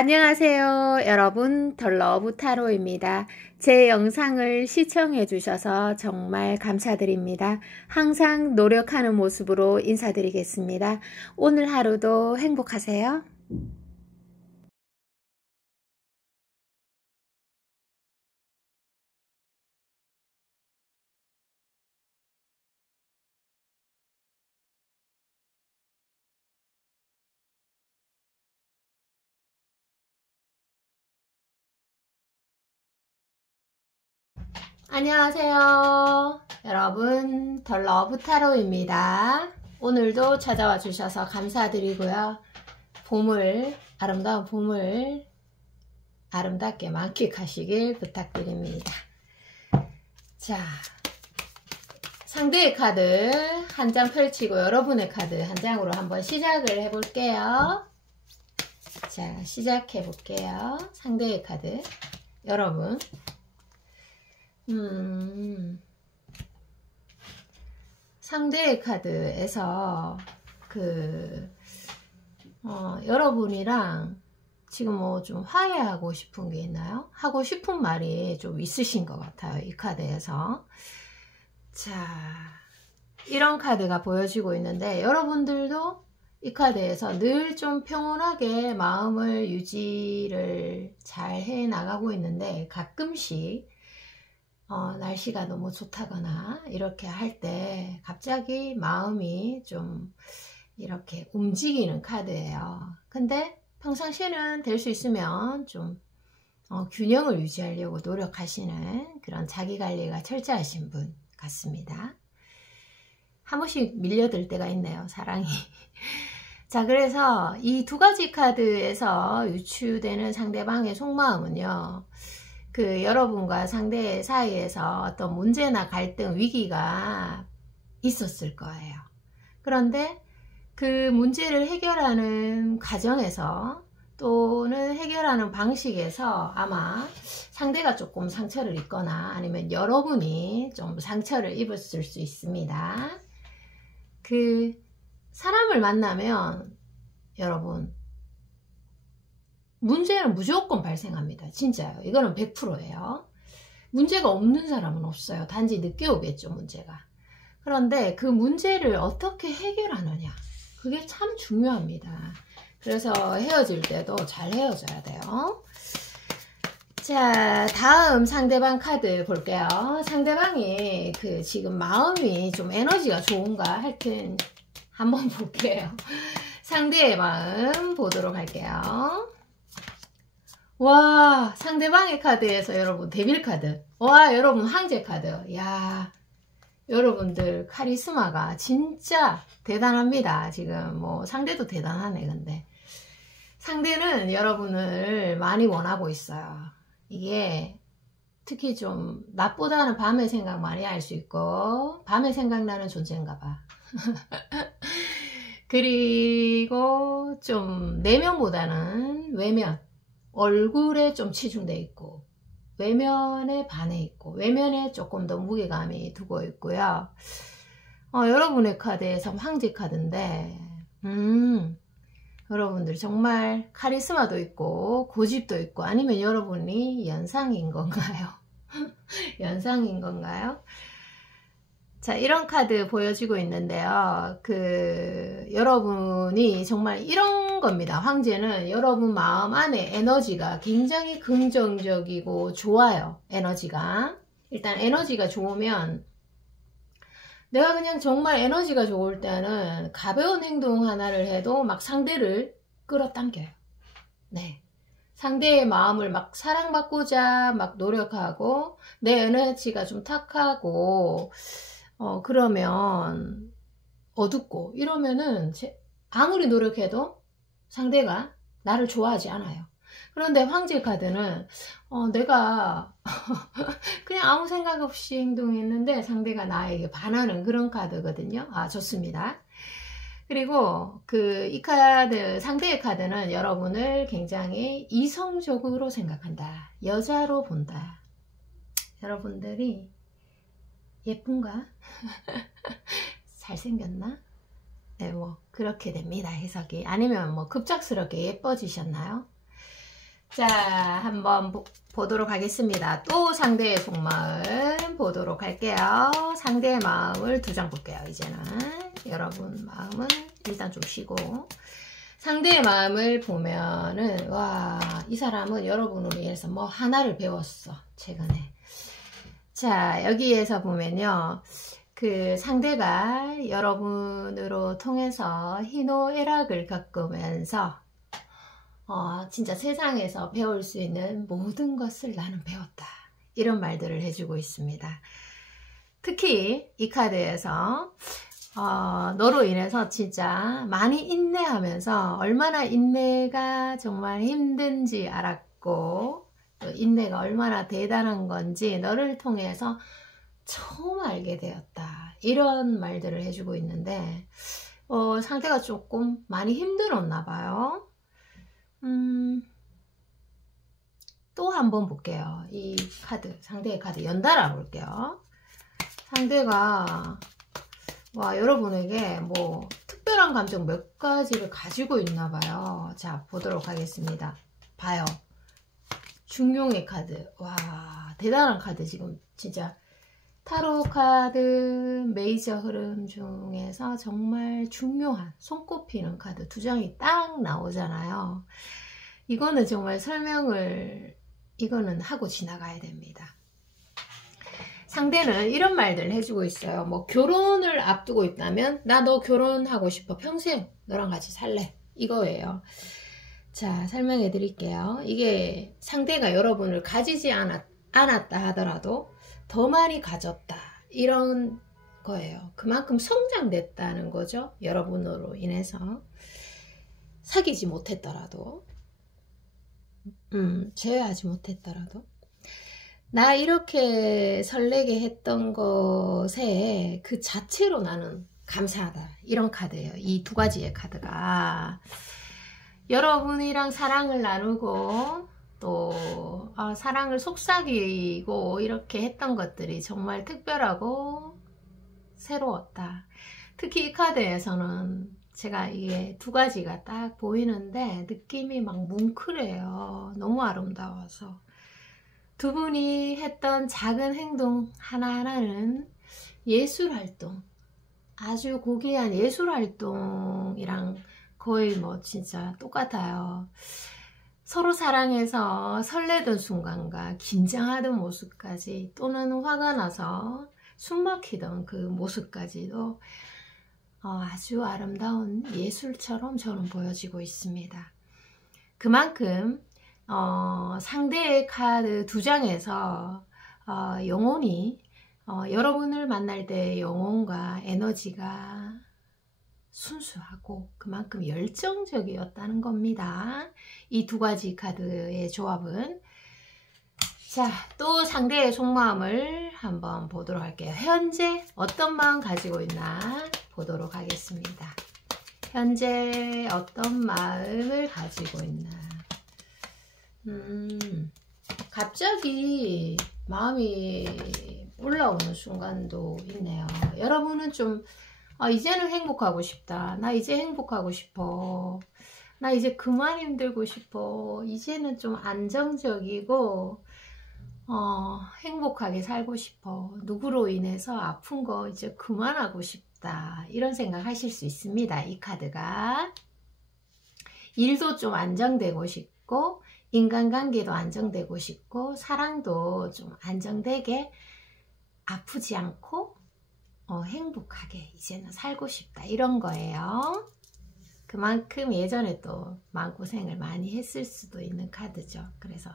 안녕하세요, 여러분. 덜러브 타로입니다. 제 영상을 시청해 주셔서 정말 감사드립니다. 항상 노력하는 모습으로 인사드리겠습니다. 오늘 하루도 행복하세요. 안녕하세요, 여러분. 덜러브 타로입니다. 오늘도 찾아와 주셔서 감사드리고요. 아름다운 봄을 아름답게 만끽하시길 부탁드립니다. 자, 상대의 카드 한 장 펼치고 여러분의 카드 한 장으로 한번 시작을 해볼게요. 자, 시작해 볼게요. 상대의 카드 여러분, 상대의 카드에서 여러분이랑 지금 뭐 좀 화해하고 싶은 게 있나요? 하고 싶은 말이 좀 있으신 것 같아요, 이 카드에서. 자, 이런 카드가 보여지고 있는데, 여러분들도 이 카드에서 늘 좀 평온하게 마음을 유지를 잘 해 나가고 있는데, 가끔씩 날씨가 너무 좋다거나 이렇게 할 때 갑자기 마음이 좀 이렇게 움직이는 카드예요. 근데 평상시에는 될 수 있으면 좀 균형을 유지하려고 노력하시는 그런 자기관리가 철저하신 분 같습니다. 한 번씩 밀려들 때가 있네요, 사랑이. 자, 그래서 이 두 가지 카드에서 유추되는 상대방의 속마음은요, 여러분과 상대 사이에서 어떤 문제나 갈등, 위기가 있었을 거예요. 그런데 그 문제를 해결하는 과정에서 또는 해결하는 방식에서 아마 상대가 조금 상처를 입거나 아니면 여러분이 좀 상처를 입었을 수 있습니다. 사람을 만나면 여러분, 문제는 무조건 발생합니다. 진짜요. 이거는 100%예요. 문제가 없는 사람은 없어요. 단지 늦게 오겠죠, 문제가. 그런데 그 문제를 어떻게 해결하느냐, 그게 참 중요합니다. 그래서 헤어질 때도 잘 헤어져야 돼요. 자, 다음 상대방 카드 볼게요. 상대방이 지금 마음이 좀 에너지가 좋은가, 하여튼 한번 볼게요. 상대의 마음 보도록 할게요. 와, 상대방의 카드에서 여러분 데빌 카드. 와, 여러분 황제 카드. 야, 여러분들 카리스마가 진짜 대단합니다. 지금 뭐 상대도 대단하네. 근데 상대는 여러분을 많이 원하고 있어요. 이게 특히 좀 낮보다는 밤에 생각 많이 할 수 있고, 밤에 생각나는 존재인가 봐. 그리고 좀 내면보다는 외면, 얼굴에 좀 치중돼 있고, 외면에 반해 있고, 외면에 조금 더 무게감이 두고 있고요. 여러분의 카드에서 황제 카드인데, 여러분들 정말 카리스마도 있고 고집도 있고, 아니면 여러분이 연상인 건가요? 연상인 건가요? 자, 이런 카드 보여지고 있는데요. 여러분이 정말 이런 겁니다. 황제는 여러분 마음 안에 에너지가 굉장히 긍정적이고 좋아요. 에너지가. 일단 에너지가 좋으면, 내가 그냥 정말 에너지가 좋을 때는 가벼운 행동 하나를 해도 막 상대를 끌어당겨요. 네. 상대의 마음을 막 사랑받고자 막 노력하고, 내 에너지가 좀 탁하고, 그러면 어둡고 이러면은 아무리 노력해도 상대가 나를 좋아하지 않아요. 그런데 황제 카드는 내가 그냥 아무 생각 없이 행동했는데 상대가 나에게 반하는 그런 카드거든요. 아, 좋습니다. 그리고 이 카드, 상대의 카드는 여러분을 굉장히 이성적으로 생각한다. 여자로 본다. 여러분들이 예쁜가? 잘생겼나? 네, 뭐 그렇게 됩니다, 해석이. 아니면 뭐 급작스럽게 예뻐지셨나요? 자, 한번 보도록 하겠습니다. 또 상대의 속마음 보도록 할게요. 상대의 마음을 2장 볼게요. 이제는 여러분 마음은 일단 좀 쉬고, 상대의 마음을 보면은 와, 이 사람은 여러분으로 인해서 뭐 하나를 배웠어 최근에. 자, 여기에서 보면요, 그 상대가 여러분으로 통해서 희노애락을 겪으면서 진짜 세상에서 배울 수 있는 모든 것을 나는 배웠다, 이런 말들을 해주고 있습니다. 특히 이 카드에서 너로 인해서 진짜 많이 인내하면서 얼마나 인내가 정말 힘든지 알았고, 또 인내가 얼마나 대단한 건지 너를 통해서 처음 알게 되었다, 이런 말들을 해주고 있는데, 상대가 조금 많이 힘들었나 봐요. 또 한번 볼게요. 이 카드, 상대의 카드 연달아 볼게요. 상대가 여러분에게 뭐 특별한 감정 몇 가지를 가지고 있나 봐요. 자, 보도록 하겠습니다. 봐요. 중용의 카드. 와, 대단한 카드. 지금 진짜 타로 카드 메이저 흐름 중에서 정말 중요한 손꼽히는 카드 2장이 딱 나오잖아요. 이거는 정말 이거는 하고 지나가야 됩니다. 상대는 이런 말들을 해주고 있어요. 뭐 결혼을 앞두고 있다면 나 너 결혼하고 싶어, 평생 너랑 같이 살래, 이거예요. 자, 설명해 드릴게요. 이게 상대가 여러분을 가지지 않았다 하더라도 더 많이 가졌다, 이런 거예요. 그만큼 성장됐다는 거죠. 여러분으로 인해서. 사귀지 못했더라도, 제외하지 못했더라도 나 이렇게 설레게 했던 것에 그 자체로 나는 감사하다, 이런 카드예요. 이 2가지의 카드가 여러분이랑 사랑을 나누고 또 사랑을 속삭이고 이렇게 했던 것들이 정말 특별하고 새로웠다. 특히 이 카드에서는 제가 이게 2가지가 딱 보이는데 느낌이 막 뭉클해요. 너무 아름다워서. 두 분이 했던 작은 행동 하나하나는 예술활동, 아주 고귀한 예술활동이랑 거의 뭐 진짜 똑같아요. 서로 사랑해서 설레던 순간과 긴장하던 모습까지, 또는 화가 나서 숨막히던 그 모습까지도 아주 아름다운 예술처럼 저는 보여지고 있습니다. 그만큼 상대의 카드 2장에서 영혼이 여러분을 만날 때 영혼과 에너지가 순수하고 그만큼 열정적이었다는 겁니다. 이 2가지 카드의 조합은. 자, 또 상대의 속마음을 한번 보도록 할게요. 현재 어떤 마음 가지고 있나 보도록 하겠습니다. 현재 어떤 마음을 가지고 있나. 갑자기 마음이 올라오는 순간도 있네요. 여러분은 좀 이제는 행복하고 싶다, 나 이제 행복하고 싶어, 나 이제 그만 힘들고 싶어, 이제는 좀 안정적이고 행복하게 살고 싶어, 누구로 인해서 아픈 거 이제 그만하고 싶다, 이런 생각 하실 수 있습니다. 이 카드가 일도 좀 안정되고 싶고, 인간관계도 안정되고 싶고, 사랑도 좀 안정되게, 아프지 않고 행복하게 이제는 살고 싶다, 이런 거예요. 그만큼 예전에 또 마음고생을 많이 했을 수도 있는 카드죠. 그래서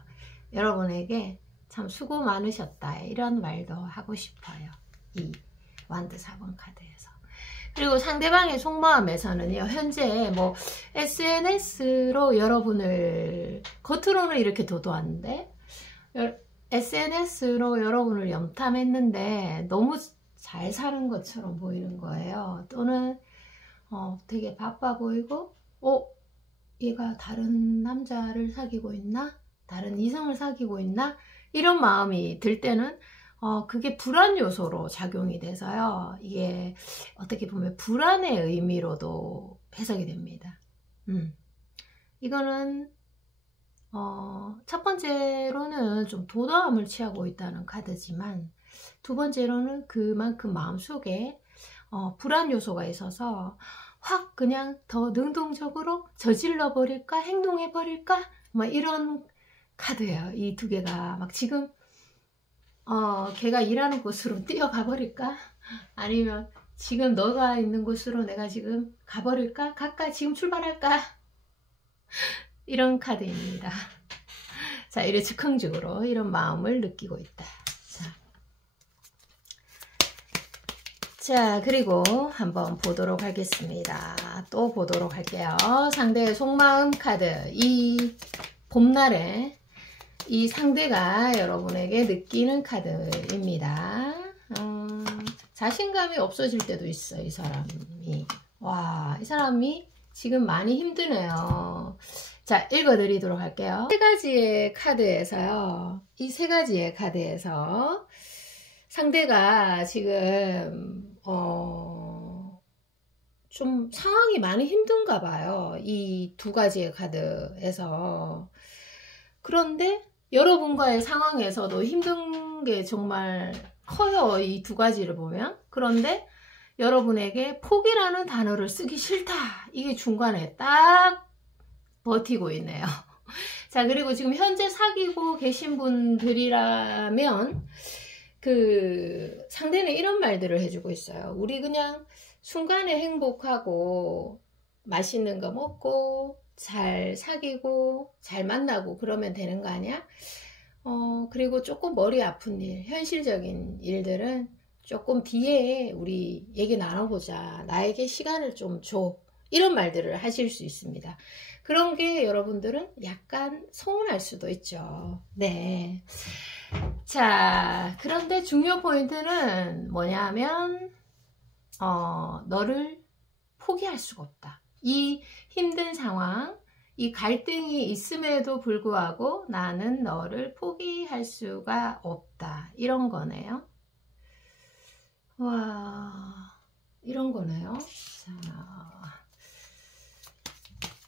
여러분에게 참 수고 많으셨다, 이런 말도 하고 싶어요. 이 완드 4번 카드에서. 그리고 상대방의 속마음에서는요, 현재 뭐 SNS로 여러분을, 겉으로는 이렇게 도도한데 SNS로 여러분을 염탐했는데 너무 잘 사는 것처럼 보이는 거예요. 또는 되게 바빠 보이고, 얘가 다른 남자를 사귀고 있나? 다른 이성을 사귀고 있나? 이런 마음이 들 때는 그게 불안 요소로 작용이 돼서요, 이게 어떻게 보면 불안의 의미로도 해석이 됩니다. 이거는 첫 번째로는 좀 도도함을 취하고 있다는 카드지만 두 번째로는 그만큼 마음속에 불안 요소가 있어서 확 그냥 더 능동적으로 저질러 버릴까 행동해 버릴까 막 이런 카드예요. 이 두 개가 막 지금 걔가 일하는 곳으로 뛰어가 버릴까 아니면 지금 너가 있는 곳으로 내가 지금 가버릴까 갈까 지금 출발할까 이런 카드입니다. 자, 이래 즉흥적으로 이런 마음을 느끼고 있다. 자, 그리고 한번 보도록 하겠습니다. 또 보도록 할게요. 상대의 속마음 카드. 이 봄날에 이 상대가 여러분에게 느끼는 카드입니다. 자신감이 없어질 때도 있어, 이 사람이. 와, 이 사람이 지금 많이 힘드네요. 자, 읽어드리도록 할게요. 세 가지의 카드에서요. 이 세 가지의 카드에서 상대가 지금 좀 상황이 많이 힘든가 봐요. 이 두 가지의 카드에서. 그런데 여러분과의 상황에서도 힘든 게 정말 커요. 이 두 가지를 보면. 그런데 여러분에게 포기라는 단어를 쓰기 싫다. 이게 중간에 딱 버티고 있네요. 자, 그리고 지금 현재 사귀고 계신 분들이라면 그 상대는 이런 말들을 해주고 있어요. 우리 그냥 순간에 행복하고 맛있는 거 먹고 잘 사귀고 잘 만나고 그러면 되는 거 아니야? 그리고 조금 머리 아픈 일, 현실적인 일들은 조금 뒤에 우리 얘기 나눠보자. 나에게 시간을 좀 줘. 이런 말들을 하실 수 있습니다. 그런 게 여러분들은 약간 서운할 수도 있죠. 네. 자, 그런데 중요 포인트는 뭐냐면 너를 포기할 수가 없다. 이 힘든 상황, 이 갈등이 있음에도 불구하고 나는 너를 포기할 수가 없다. 이런 거네요. 와, 이런 거네요. 자,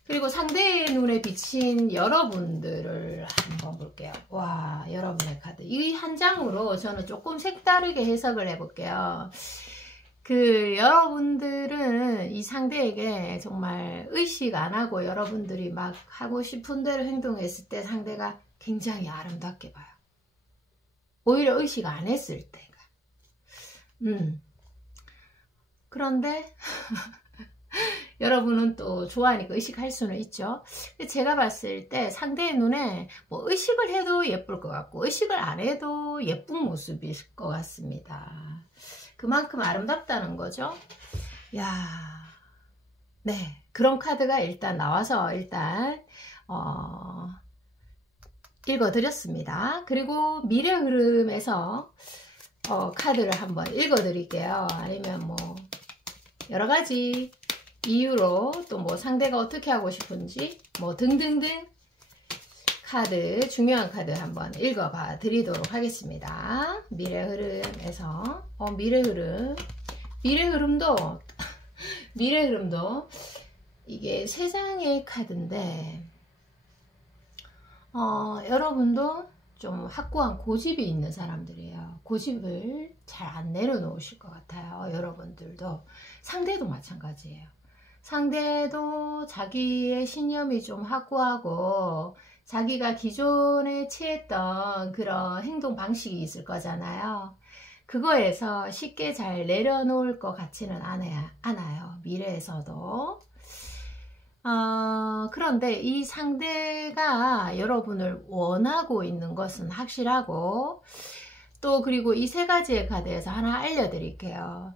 그리고 상대의 눈에 비친 여러분들을 한번 볼게요. 와, 여러분의 카드. 이 한 장으로 저는 조금 색다르게 해석을 해볼게요. 여러분들은 이 상대에게 정말 의식 안 하고 여러분들이 막 하고 싶은 대로 행동했을 때 상대가 굉장히 아름답게 봐요. 오히려 의식 안 했을 때가. 그런데 여러분은 또 좋아하니까 의식할 수는 있죠. 근데 제가 봤을 때 상대의 눈에 뭐 의식을 해도 예쁠 것 같고 의식을 안 해도 예쁜 모습일 것 같습니다. 그만큼 아름답다는 거죠. 야, 네, 그런 카드가 일단 나와서 일단 읽어드렸습니다. 그리고 미래 흐름에서 카드를 한번 읽어드릴게요. 아니면 뭐 여러 가지 이유로 또 뭐 상대가 어떻게 하고 싶은지 뭐 등등등 카드, 중요한 카드 한번 읽어봐 드리도록 하겠습니다. 미래 흐름에서 미래 흐름도 미래 흐름도 이게 세 장의 카드인데 여러분도 좀 확고한 고집이 있는 사람들이에요. 고집을 잘 안 내려놓으실 것 같아요. 여러분들도. 상대도 마찬가지예요. 상대도 자기의 신념이 좀 확고하고 자기가 기존에 취했던 그런 행동 방식이 있을 거잖아요. 그거에서 쉽게 잘 내려놓을 것 같지는 않아요. 미래에서도. 그런데 이 상대가 여러분을 원하고 있는 것은 확실하고 또 그리고 이 세 가지의 카드에서 하나 알려드릴게요.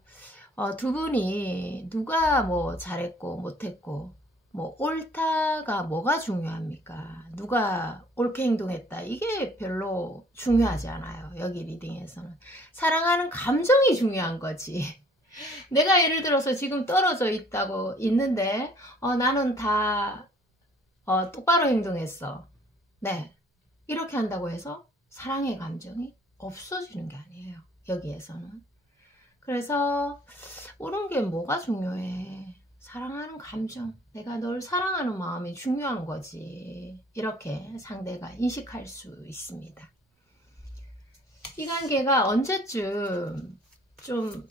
두 분이 누가 뭐 잘했고 못했고 뭐 옳다가 뭐가 중요합니까? 누가 옳게 행동했다 이게 별로 중요하지 않아요. 여기 리딩에서는 사랑하는 감정이 중요한 거지. 내가 예를 들어서 지금 떨어져 있는데 나는 다 똑바로 행동했어. 네, 이렇게 한다고 해서 사랑의 감정이 없어지는 게 아니에요. 여기에서는. 그래서 옳은 게 뭐가 중요해? 사랑하는 감정, 내가 널 사랑하는 마음이 중요한 거지. 이렇게 상대가 인식할 수 있습니다. 이 관계가 언제쯤 좀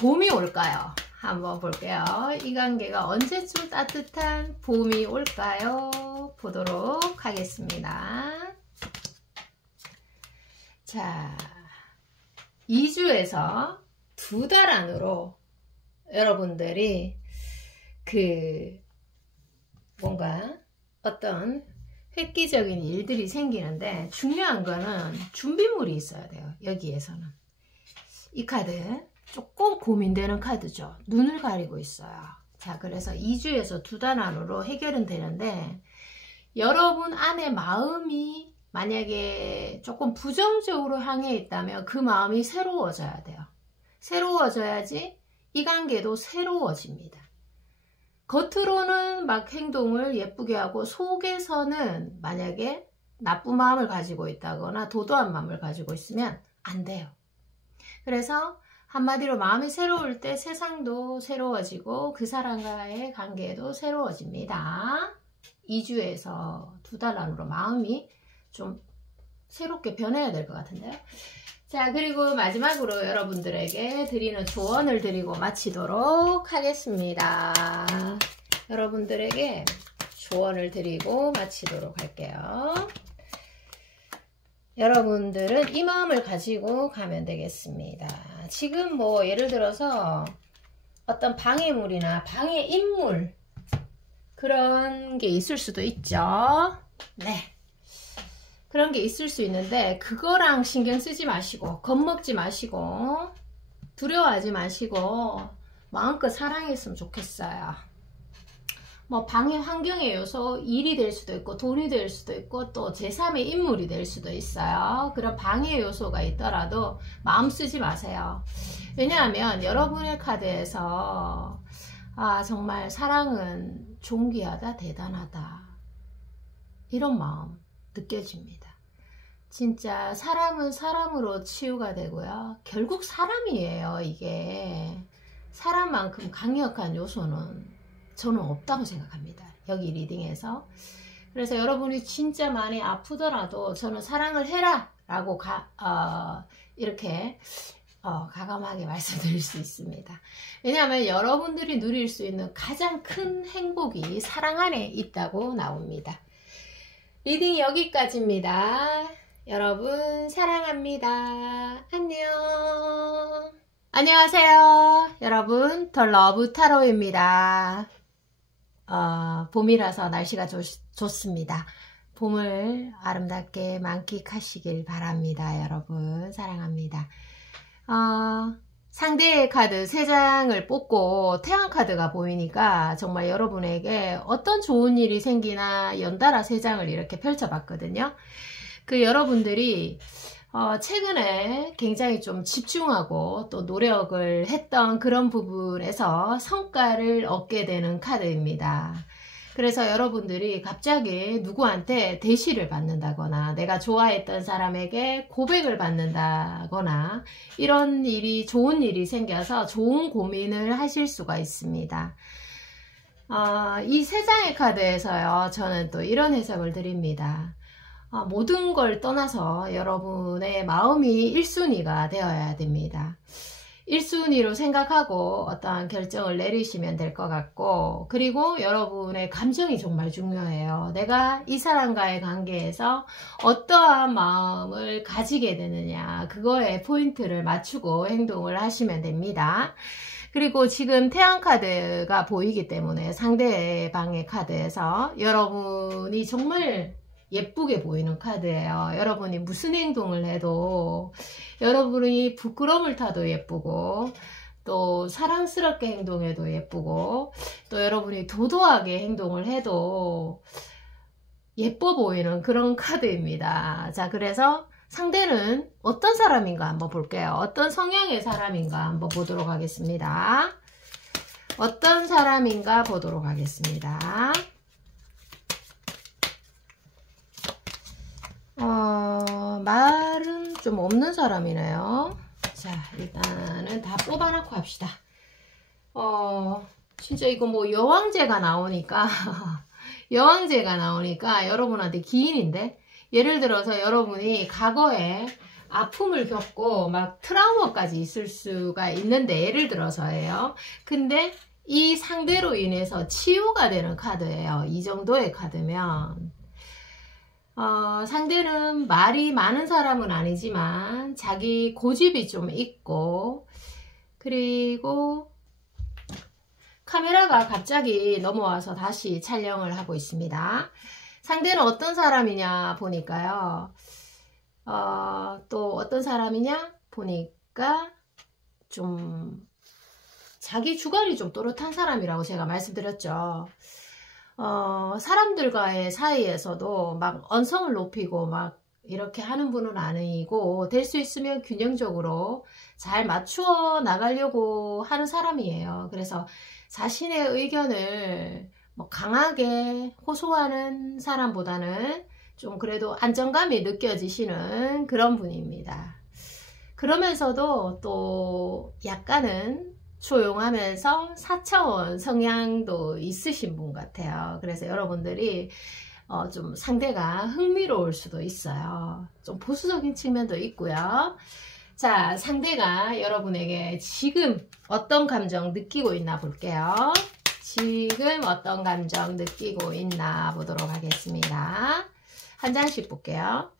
봄이 올까요? 한번 볼게요. 이 관계가 언제쯤 따뜻한 봄이 올까요? 보도록 하겠습니다. 자, 2주에서 2달 안으로 여러분들이 뭔가 어떤 획기적인 일들이 생기는데, 중요한 거는 준비물이 있어야 돼요. 여기에서는 이 카드 조금 고민되는 카드죠. 눈을 가리고 있어요. 자, 그래서 2주에서 2달 안으로 해결은 되는데, 여러분 안에 마음이 만약에 조금 부정적으로 향해 있다면 그 마음이 새로워져야 돼요. 새로워져야지 이 관계도 새로워집니다. 겉으로는 막 행동을 예쁘게 하고 속에서는 만약에 나쁜 마음을 가지고 있다거나 도도한 마음을 가지고 있으면 안 돼요. 그래서 한마디로 마음이 새로울 때 세상도 새로워지고 그 사람과의 관계도 새로워집니다. 2주에서 2달 안으로 마음이 좀 새롭게 변해야 될 것 같은데요. 자, 그리고 마지막으로 여러분들에게 드리는 조언을 드리고 마치도록 하겠습니다. 여러분들에게 조언을 드리고 마치도록 할게요. 여러분들은 이 마음을 가지고 가면 되겠습니다. 지금 뭐 예를 들어서 어떤 방해물이나 방해 인물 그런 게 있을 수도 있죠. 네. 그런 게 있을 수 있는데, 그거랑 신경 쓰지 마시고 겁먹지 마시고 두려워하지 마시고 마음껏 사랑했으면 좋겠어요. 뭐 방해 환경의 요소, 일이 될 수도 있고 돈이 될 수도 있고 또 제3의 인물이 될 수도 있어요. 그런 방해 요소가 있더라도 마음 쓰지 마세요. 왜냐하면 여러분의 카드에서 정말 사랑은 존귀하다, 대단하다, 이런 마음 느껴집니다. 진짜 사람은 사람으로 치유가 되고요. 결국 사람이에요. 이게 사람만큼 강력한 요소는 저는 없다고 생각합니다. 여기 리딩에서. 그래서 여러분이 진짜 많이 아프더라도 저는 사랑을 해라 라고 이렇게 가감하게 말씀드릴 수 있습니다. 왜냐하면 여러분들이 누릴 수 있는 가장 큰 행복이 사랑 안에 있다고 나옵니다. 리딩 여기까지입니다. 여러분 사랑합니다. 안녕. 안녕하세요. 여러분, 더 러브 타로입니다. 봄이라서 날씨가 좋습니다. 봄을 아름답게 만끽하시길 바랍니다. 여러분 사랑합니다. 상대의 카드 3장을 뽑고 태양 카드가 보이니까 정말 여러분에게 어떤 좋은 일이 생기나 연달아 3장을 이렇게 펼쳐봤거든요. 그 여러분들이 최근에 굉장히 좀 집중하고 또 노력을 했던 그런 부분에서 성과를 얻게 되는 카드입니다. 그래서 여러분들이 갑자기 누구한테 대시를 받는다거나 내가 좋아했던 사람에게 고백을 받는다거나 이런 일이, 좋은 일이 생겨서 좋은 고민을 하실 수가 있습니다. 이 3장의 카드에서요, 저는 또 이런 해석을 드립니다. 모든 걸 떠나서 여러분의 마음이 1순위가 되어야 됩니다. 1순위로 생각하고 어떠한 결정을 내리시면 될 것 같고, 그리고 여러분의 감정이 정말 중요해요. 내가 이 사람과의 관계에서 어떠한 마음을 가지게 되느냐, 그거에 포인트를 맞추고 행동을 하시면 됩니다. 그리고 지금 태양 카드가 보이기 때문에 상대방의 카드에서 여러분이 정말 예쁘게 보이는 카드예요. 여러분이 무슨 행동을 해도, 여러분이 부끄러움을 타도 예쁘고, 또 사랑스럽게 행동해도 예쁘고, 또 여러분이 도도하게 행동을 해도 예뻐 보이는 그런 카드입니다. 자, 그래서 상대는 어떤 사람인가 한번 볼게요. 어떤 성향의 사람인가 한번 보도록 하겠습니다. 어떤 사람인가 보도록 하겠습니다. 말은 좀 없는 사람이네요. 자, 일단은 다 뽑아놓고 합시다. 진짜 이거 뭐 여왕제가 나오니까 여왕제가 나오니까 여러분한테 기인인데, 예를 들어서 여러분이 과거에 아픔을 겪고 막 트라우마까지 있을 수가 있는데, 예를 들어서예요. 근데 이 상대로 인해서 치유가 되는 카드예요. 이 정도의 카드면 상대는 말이 많은 사람은 아니지만 자기 고집이 좀 있고, 그리고 카메라가 갑자기 넘어와서 다시 촬영을 하고 있습니다. 상대는 어떤 사람이냐 보니까요. 또 어떤 사람이냐 보니까 좀 자기 주관이 좀 또렷한 사람이라고 제가 말씀드렸죠. 사람들과의 사이에서도 막 언성을 높이고 막 이렇게 하는 분은 아니고, 될 수 있으면 균형적으로 잘 맞추어 나가려고 하는 사람이에요. 그래서 자신의 의견을 뭐 강하게 호소하는 사람보다는 좀 그래도 안정감이 느껴지시는 그런 분입니다. 그러면서도 또 약간은 조용하면서 4차원 성향도 있으신 분 같아요. 그래서 여러분들이 좀 상대가 흥미로울 수도 있어요. 좀 보수적인 측면도 있고요. 자, 상대가 여러분에게 지금 어떤 감정 느끼고 있나 볼게요. 지금 어떤 감정 느끼고 있나 보도록 하겠습니다. 한 장씩 볼게요.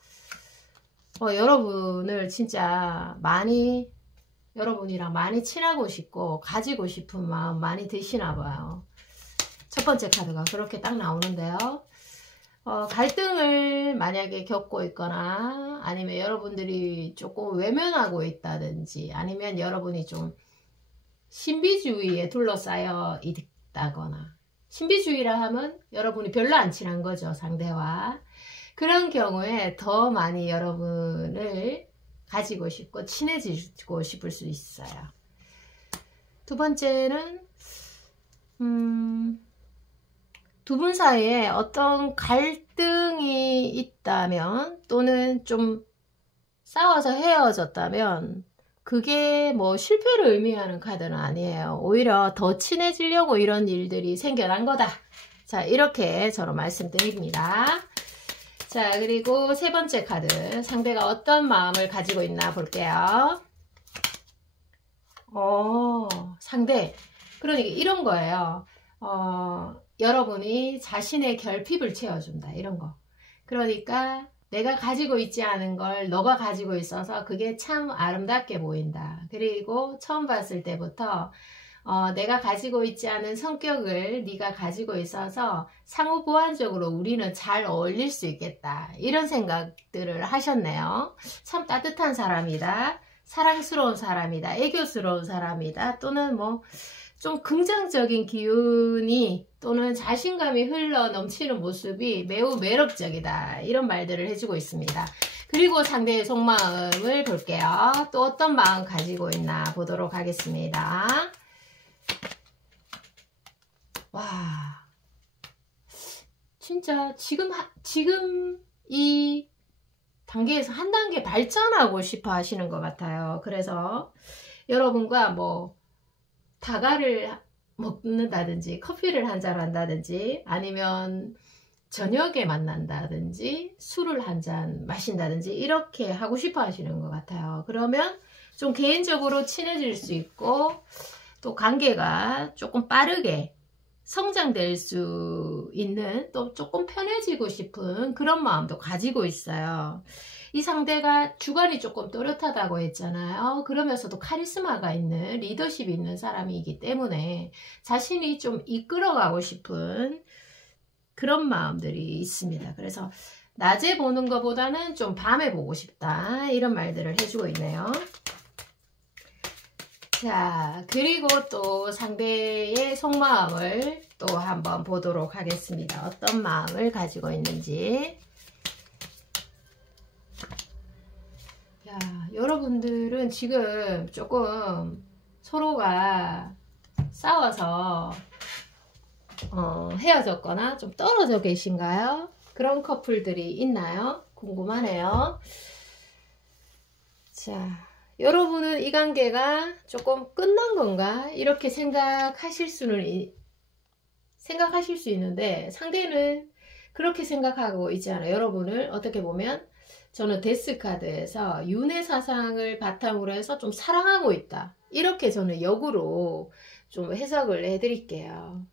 여러분을 진짜 많이, 여러분이랑 많이 친하고 싶고 가지고 싶은 마음 많이 드시나 봐요. 첫 번째 카드가 그렇게 딱 나오는데요. 갈등을 만약에 겪고 있거나, 아니면 여러분들이 조금 외면하고 있다든지, 아니면 여러분이 좀 신비주의에 둘러싸여 있다거나, 신비주의라 하면 여러분이 별로 안 친한 거죠, 상대와. 그런 경우에 더 많이 여러분을 가지고 싶고 친해지고 싶을 수 있어요. 두 번째는 두 분 사이에 어떤 갈등이 있다면, 또는 좀 싸워서 헤어졌다면, 그게 뭐 실패를 의미하는 카드는 아니에요. 오히려 더 친해지려고 이런 일들이 생겨난 거다. 자, 이렇게 저로 말씀드립니다. 자, 그리고 세 번째 카드, 상대가 어떤 마음을 가지고 있나 볼게요. 상대, 그러니까 이런 거예요. 여러분이 자신의 결핍을 채워준다, 이런 거. 그러니까 내가 가지고 있지 않은 걸 너가 가지고 있어서 그게 참 아름답게 보인다. 그리고 처음 봤을 때부터 내가 가지고 있지 않은 성격을 네가 가지고 있어서 상호 보완적으로 우리는 잘 어울릴 수 있겠다, 이런 생각들을 하셨네요. 참 따뜻한 사람이다, 사랑스러운 사람이다, 애교스러운 사람이다, 또는 뭐 좀 긍정적인 기운이 또는 자신감이 흘러 넘치는 모습이 매우 매력적이다, 이런 말들을 해주고 있습니다. 그리고 상대의 속마음을 볼게요. 또 어떤 마음 가지고 있나 보도록 하겠습니다. 와, 진짜 지금 이 단계에서 한 단계 발전하고 싶어 하시는 것 같아요. 그래서 여러분과 뭐 다가를 먹는다든지, 커피를 한잔 한다든지, 아니면 저녁에 만난다든지, 술을 한잔 마신다든지, 이렇게 하고 싶어 하시는 것 같아요. 그러면 좀 개인적으로 친해질 수 있고, 또 관계가 조금 빠르게 성장될 수 있는, 또 조금 편해지고 싶은 그런 마음도 가지고 있어요. 이 상대가 주관이 조금 또렷하다고 했잖아요. 그러면서도 카리스마가 있는, 리더십이 있는 사람이기 때문에 자신이 좀 이끌어가고 싶은 그런 마음들이 있습니다. 그래서 낮에 보는 것보다는 좀 밤에 보고 싶다, 이런 말들을 해주고 있네요. 자, 그리고 또 상대의 속마음을 또 한번 보도록 하겠습니다. 어떤 마음을 가지고 있는지. 야, 여러분들은 지금 조금 서로가 싸워서 헤어졌거나 좀 떨어져 계신가요? 그런 커플들이 있나요? 궁금하네요. 자, 여러분은 이 관계가 조금 끝난 건가? 이렇게 생각하실 수 있는데 상대는 그렇게 생각하고 있지 않아요. 여러분을 어떻게 보면 저는 데스카드에서 윤회 사상을 바탕으로 해서 좀 사랑하고 있다. 이렇게 저는 역으로 좀 해석을 해드릴게요.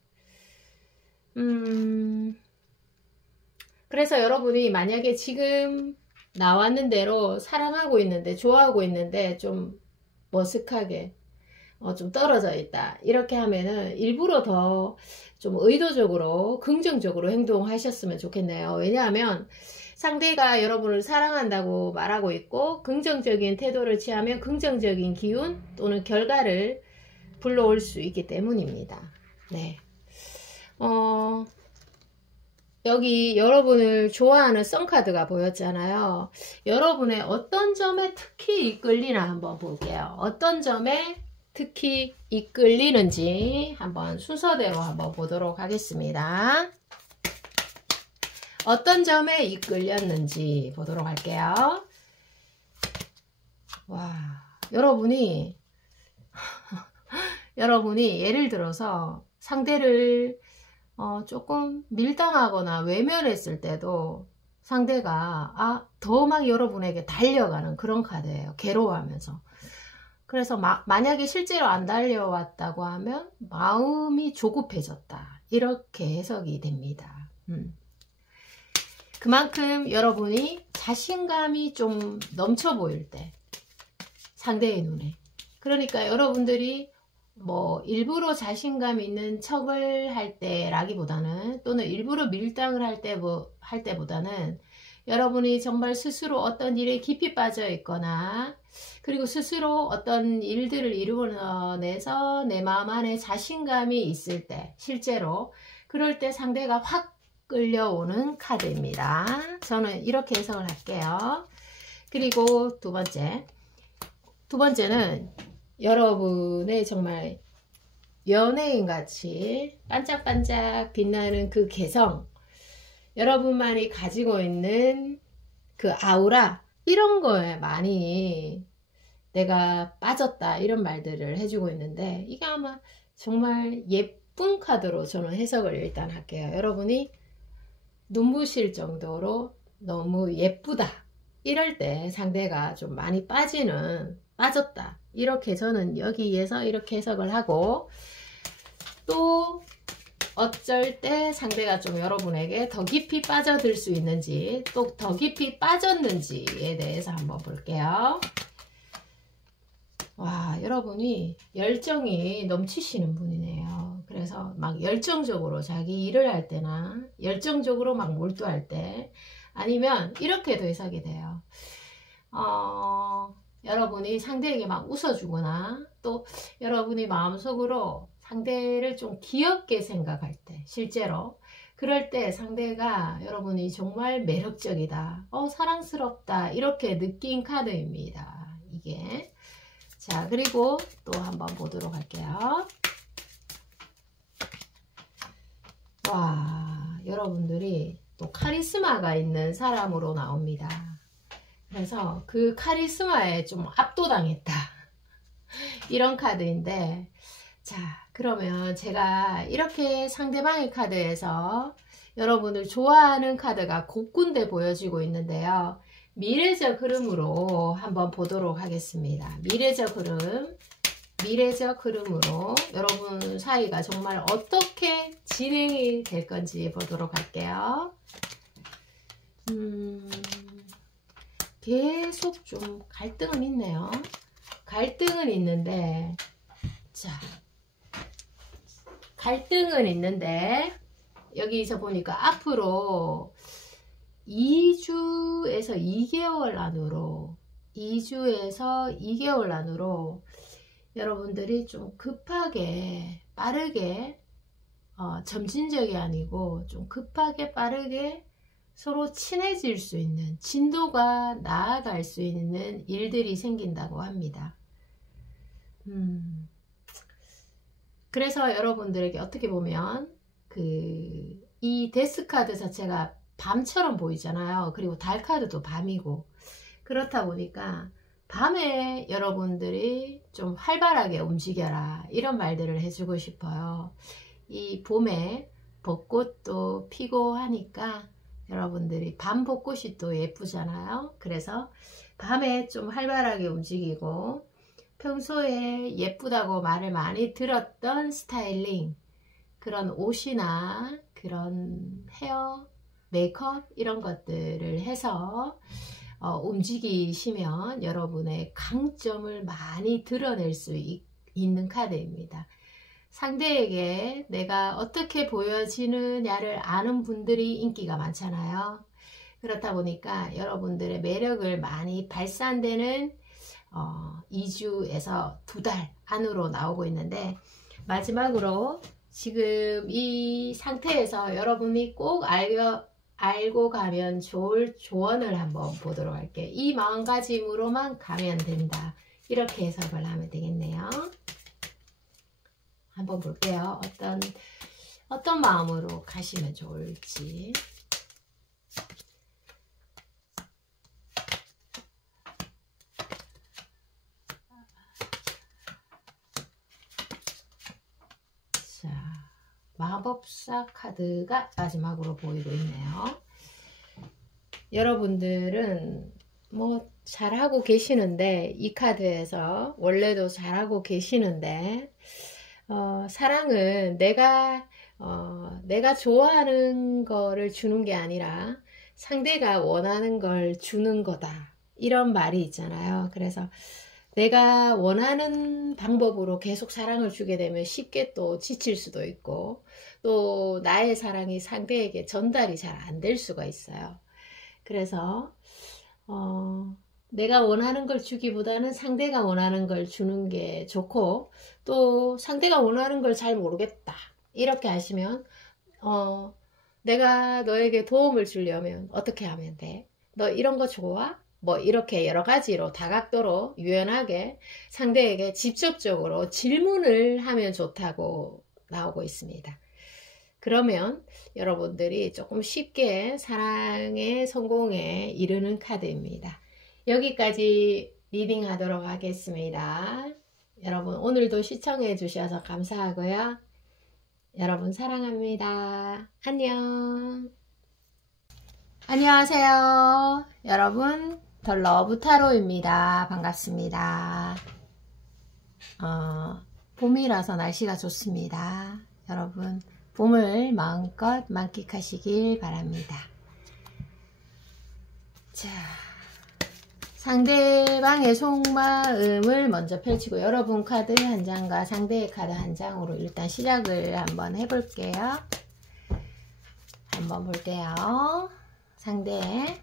그래서 여러분이 만약에 지금 나왔는 대로 사랑하고 있는데 좋아하고 있는데 좀 머쓱하게 좀 떨어져 있다 이렇게 하면은 일부러 더 좀 의도적으로 긍정적으로 행동하셨으면 좋겠네요. 왜냐하면 상대가 여러분을 사랑한다고 말하고 있고 긍정적인 태도를 취하면 긍정적인 기운 또는 결과를 불러올 수 있기 때문입니다. 네. 여기 여러분을 좋아하는 썬카드가 보였잖아요. 여러분의 어떤 점에 특히 이끌리나 한번 볼게요. 어떤 점에 특히 이끌리는지 한번 순서대로 한번 보도록 하겠습니다. 어떤 점에 이끌렸는지 보도록 할게요. 와, 여러분이 예를 들어서 상대를 조금 밀당하거나 외면했을 때도 상대가 더 막 여러분에게 달려가는 그런 카드예요. 괴로워하면서. 그래서 만약에 실제로 안 달려왔다고 하면 마음이 조급해졌다. 이렇게 해석이 됩니다. 그만큼 여러분이 자신감이 좀 넘쳐 보일 때 상대의 눈에, 그러니까 여러분들이 뭐 일부러 자신감 있는 척을 할 때라기보다는 또는 일부러 밀당을 할 때보다는 여러분이 정말 스스로 어떤 일에 깊이 빠져 있거나 그리고 스스로 어떤 일들을 이루어내서 내 마음 안에 자신감이 있을 때 실제로 그럴 때 상대가 확 끌려오는 카드입니다. 저는 이렇게 해석을 할게요. 그리고 두 번째는 여러분의 정말 연예인같이 반짝반짝 빛나는 그 개성, 여러분만이 가지고 있는 그 아우라, 이런 거에 많이 내가 빠졌다 이런 말들을 해주고 있는데 이게 아마 정말 예쁜 카드로 저는 해석을 일단 할게요. 여러분이 눈부실 정도로 너무 예쁘다 이럴 때 상대가 좀 많이 빠졌다 이렇게 저는 여기에서 이렇게 해석을 하고, 또 어쩔 때 상대가 좀 여러분에게 더 깊이 빠져들 수 있는지 또 더 깊이 빠졌는지에 대해서 한번 볼게요. 와, 여러분이 열정이 넘치시는 분이네요. 그래서 막 열정적으로 자기 일을 할 때나 열정적으로 막 몰두할 때, 아니면 이렇게도 해석이 돼요. 여러분이 상대에게 막 웃어주거나 또 여러분이 마음속으로 상대를 좀 귀엽게 생각할 때, 실제로 그럴 때 상대가 여러분이 정말 매력적이다, 사랑스럽다 이렇게 느낀 카드입니다. 이게. 자, 그리고 또 한번 보도록 할게요. 와, 여러분들이 또 카리스마가 있는 사람으로 나옵니다. 그래서 그 카리스마에 좀 압도당했다 이런 카드인데, 자, 그러면 제가 이렇게 상대방의 카드에서 여러분을 좋아하는 카드가 곳군데 보여지고 있는데요. 미래적 흐름으로 한번 보도록 하겠습니다. 미래적 흐름으로 여러분 사이가 정말 어떻게 진행이 될 건지 보도록 할게요. 계속 좀 갈등은 있네요. 갈등은 있는데, 자, 여기서 보니까 앞으로 2주에서 2개월 안으로 여러분들이 좀 급하게 빠르게 점진적이 아니고 좀 급하게 빠르게 서로 친해질 수 있는, 진도가 나아갈 수 있는 일들이 생긴다고 합니다. 그래서 여러분들에게 어떻게 보면 이 데스카드 자체가 밤처럼 보이잖아요. 그리고 달카드도 밤이고, 그렇다 보니까 밤에 여러분들이 좀 활발하게 움직여라, 이런 말들을 해주고 싶어요. 이 봄에 벚꽃도 피고 하니까 여러분들이 밤 벚꽃이 또 예쁘잖아요. 그래서 밤에 좀 활발하게 움직이고, 평소에 예쁘다고 말을 많이 들었던 스타일링, 그런 옷이나 그런 헤어, 메이크업 이런 것들을 해서 움직이시면 여러분의 강점을 많이 드러낼 수 있는 카드입니다. 상대에게 내가 어떻게 보여지느냐를 아는 분들이 인기가 많잖아요. 그렇다 보니까 여러분들의 매력을 많이 발산되는 2주에서 2달 안으로 나오고 있는데, 마지막으로 지금 이 상태에서 여러분이 꼭 알고 가면 좋을 조언을 한번 보도록 할게요. 이 마음가짐으로만 가면 된다, 이렇게 해석을 하면 되겠네요. 한번 볼게요. 어떤 마음으로 가시면 좋을지. 자, 마법사 카드가 마지막으로 보이고 있네요. 여러분들은 뭐 잘하고 계시는데, 이 카드에서 원래도 잘하고 계시는데, 사랑은 내가 좋아하는 거를 주는 게 아니라 상대가 원하는 걸 주는 거다, 이런 말이 있잖아요. 그래서 내가 원하는 방법으로 계속 사랑을 주게 되면 쉽게 또 지칠 수도 있고, 또 나의 사랑이 상대에게 전달이 잘 안 될 수가 있어요. 그래서 내가 원하는 걸 주기보다는 상대가 원하는 걸 주는 게 좋고, 또 상대가 원하는 걸 잘 모르겠다, 이렇게 하시면 내가 너에게 도움을 주려면 어떻게 하면 돼? 너 이런 거 좋아? 뭐 이렇게 여러 가지로 다각도로 유연하게 상대에게 직접적으로 질문을 하면 좋다고 나오고 있습니다. 그러면 여러분들이 조금 쉽게 사랑의 성공에 이르는 카드입니다. 여기까지 리딩 하도록 하겠습니다. 여러분 오늘도 시청해 주셔서 감사하고요. 여러분 사랑합니다. 안녕. 안녕하세요. 여러분, 더 러브 타로입니다. 반갑습니다. 봄이라서 날씨가 좋습니다. 여러분 봄을 마음껏 만끽하시길 바랍니다. 자, 상대방의 속마음을 먼저 펼치고, 여러분 카드 한 장과 상대의 카드 한 장으로 일단 시작을 한번 해볼게요. 한번 볼게요. 상대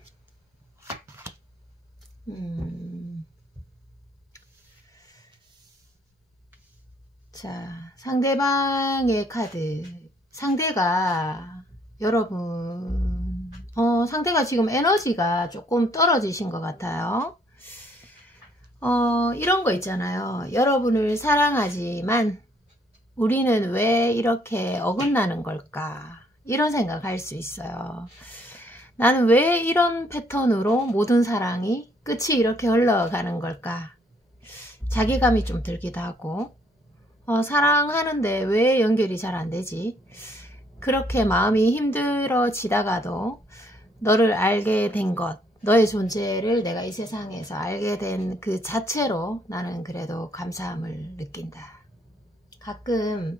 자, 상대방의 카드. 상대가 여러분 상대가 지금 에너지가 조금 떨어지신 것 같아요. 이런 거 있잖아요. 여러분을 사랑하지만 우리는 왜 이렇게 어긋나는 걸까, 이런 생각할 수 있어요. 나는 왜 이런 패턴으로 모든 사랑이 끝이 이렇게 흘러가는 걸까, 자괴감이 좀 들기도 하고, 사랑하는데 왜 연결이 잘 안 되지, 그렇게 마음이 힘들어지다가도 너를 알게 된 것, 너의 존재를 내가 이 세상에서 알게 된 그 자체로 나는 그래도 감사함을 느낀다. 가끔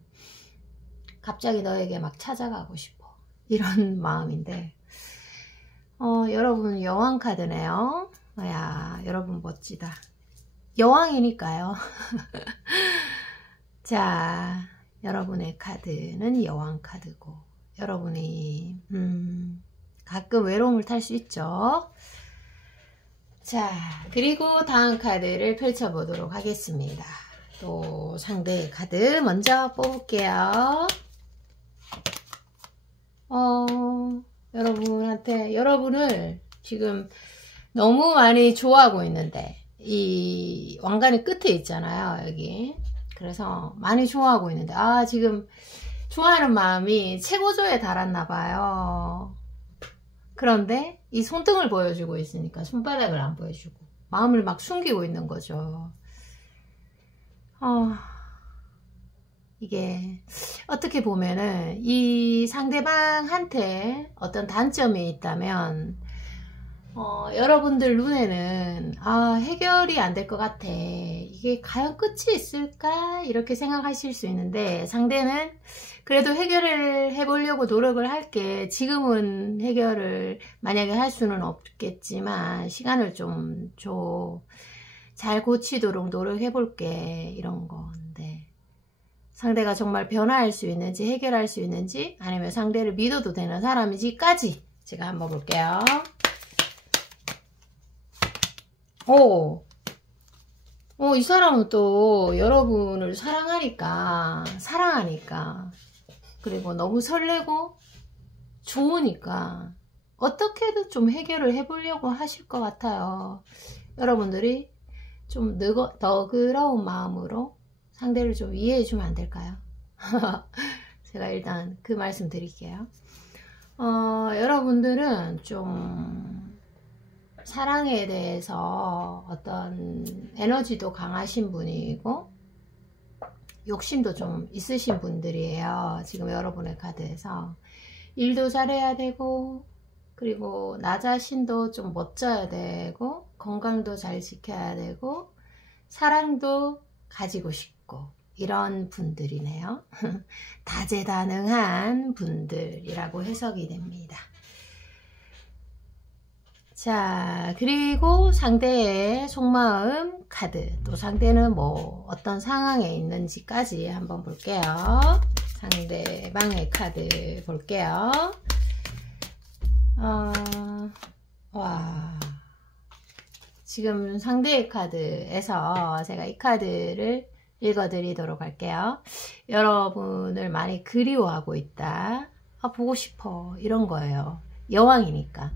갑자기 너에게 막 찾아가고 싶어, 이런 마음인데, 여러분 여왕 카드네요. 야, 여러분 멋지다. 여왕이니까요. 자, 여러분의 카드는 여왕 카드고, 여러분이 가끔 외로움을 탈 수 있죠. 자, 그리고 다음 카드를 펼쳐보도록 하겠습니다. 또 상대의 카드 먼저 뽑을게요. 여러분을 지금 너무 많이 좋아하고 있는데, 이 왕관의 끝에 있잖아요, 여기. 그래서 많이 좋아하고 있는데, 지금 좋아하는 마음이 최고조에 달았나 봐요. 그런데 이 손등을 보여주고 있으니까 손바닥을 안 보여주고, 마음을 막 숨기고 있는 거죠. 이게 어떻게 보면은 이 상대방한테 어떤 단점이 있다면 여러분들 눈에는 해결이 안 될 것 같아, 이게 과연 끝이 있을까, 이렇게 생각하실 수 있는데, 상대는 그래도 해결을 해보려고 노력을 할게, 지금은 해결을 만약에 할 수는 없겠지만 시간을 좀 줘, 잘 고치도록 노력해 볼게, 이런 건데, 상대가 정말 변화할 수 있는지, 해결할 수 있는지, 아니면 상대를 믿어도 되는 사람인지까지 제가 한번 볼게요. 이 사람은 또 여러분을 사랑하니까, 그리고 너무 설레고 좋으니까 어떻게든 좀 해결을 해보려고 하실 것 같아요. 여러분들이 좀 너그러운 마음으로 상대를 좀 이해해 주면 안 될까요? 제가 일단 그 말씀 드릴게요. 여러분들은 좀 사랑에 대해서 어떤 에너지도 강하신 분이고 욕심도 좀 있으신 분들이에요. 지금 여러분의 카드에서 일도 잘해야 되고, 그리고 나 자신도 좀 멋져야 되고, 건강도 잘 지켜야 되고, 사랑도 가지고 싶고, 이런 분들이네요. 다재다능한 분들이라고 해석이 됩니다. 자, 그리고 상대의 속마음 카드, 또 상대는 뭐 어떤 상황에 있는지까지 한번 볼게요. 상대방의 카드 볼게요. 와, 지금 상대의 카드에서 제가 이 카드를 읽어드리도록 할게요. 여러분을 많이 그리워하고 있다, 보고 싶어, 이런 거예요. 여왕이니까.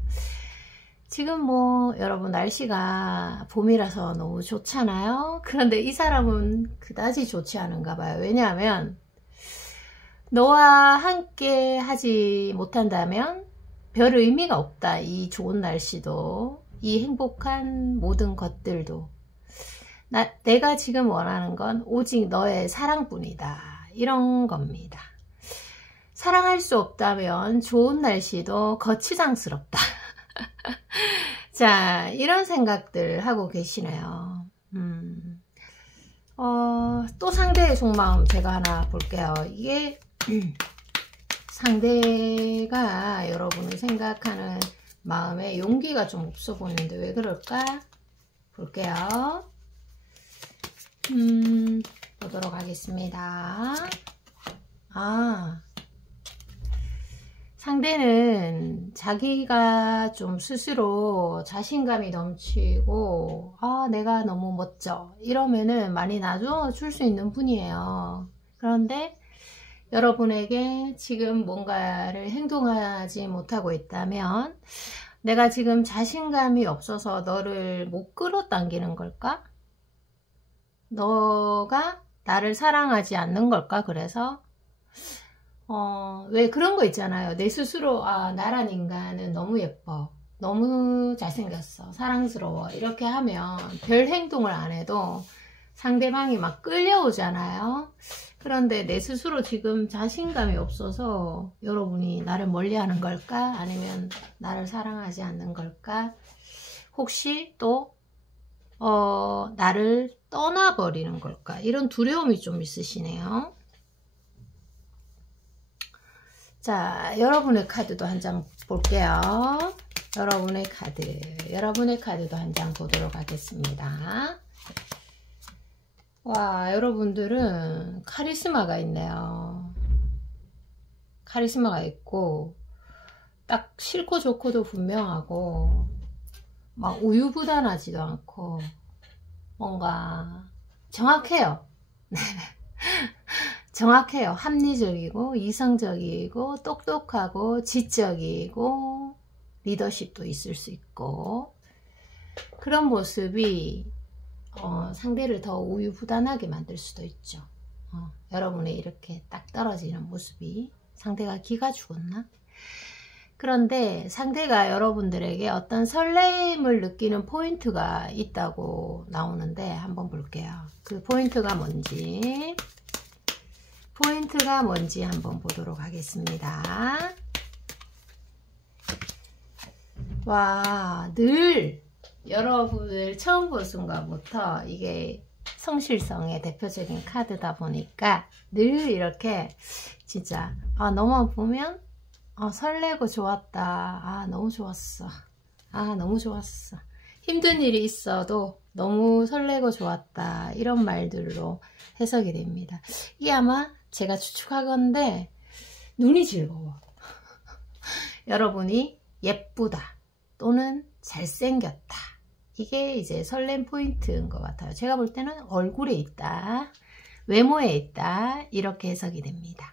지금 뭐 여러분 날씨가 봄이라서 너무 좋잖아요. 그런데 이 사람은 그다지 좋지 않은가 봐요. 왜냐하면 너와 함께 하지 못한다면 별 의미가 없다. 이 좋은 날씨도, 이 행복한 모든 것들도. 내가 지금 원하는 건 오직 너의 사랑뿐이다, 이런 겁니다. 사랑할 수 없다면 좋은 날씨도 거추장스럽다. 자, 이런 생각들 하고 계시네요. 또 상대의 속마음 제가 하나 볼게요. 이게 상대가 여러분을 생각하는 마음에 용기가 좀 없어 보이는데 왜 그럴까? 볼게요. 보도록 하겠습니다. 상대는 자기가 좀 스스로 자신감이 넘치고, 내가 너무 멋져, 이러면은 많이 놔줘줄 수 있는 분이에요. 그런데 여러분에게 지금 뭔가를 행동하지 못하고 있다면, 내가 지금 자신감이 없어서 너를 못 끌어당기는 걸까? 너가 나를 사랑하지 않는 걸까? 그래서 왜 그런 거 있잖아요. 내 스스로 나란 인간은 너무 예뻐, 너무 잘생겼어, 사랑스러워, 이렇게 하면 별 행동을 안 해도 상대방이 막 끌려오잖아요. 그런데 내 스스로 지금 자신감이 없어서 여러분이 나를 멀리하는 걸까? 아니면 나를 사랑하지 않는 걸까? 혹시 또 나를 떠나버리는 걸까? 이런 두려움이 좀 있으시네요. 자, 여러분의 카드도 한 장 볼게요. 여러분의 카드도 한 장 보도록 하겠습니다. 와, 여러분들은 카리스마가 있네요. 카리스마가 있고, 딱 싫고 좋고도 분명하고, 막 우유부단하지도 않고, 뭔가 정확해요. 정확해요. 합리적이고 이성적이고 똑똑하고 지적이고 리더십도 있을 수 있고, 그런 모습이 상대를 더 우유부단하게 만들 수도 있죠. 여러분의 이렇게 딱 떨어지는 모습이 상대가 기가 죽었나? 그런데 상대가 여러분들에게 어떤 설레임을 느끼는 포인트가 있다고 나오는데 한번 볼게요. 그 포인트가 뭔지 한번 보도록 하겠습니다. 와, 늘 여러분을 처음 본 순간부터 이게 성실성의 대표적인 카드다 보니까 늘 이렇게 진짜 너무 보면 설레고 좋았다. 너무 좋았어. 너무 좋았어. 힘든 일이 있어도 너무 설레고 좋았다. 이런 말들로 해석이 됩니다. 이게 아마 제가 추측하건데 눈이 즐거워. 여러분이 예쁘다 또는 잘생겼다. 이게 이제 설렘 포인트인 것 같아요. 제가 볼 때는 얼굴에 있다, 외모에 있다, 이렇게 해석이 됩니다.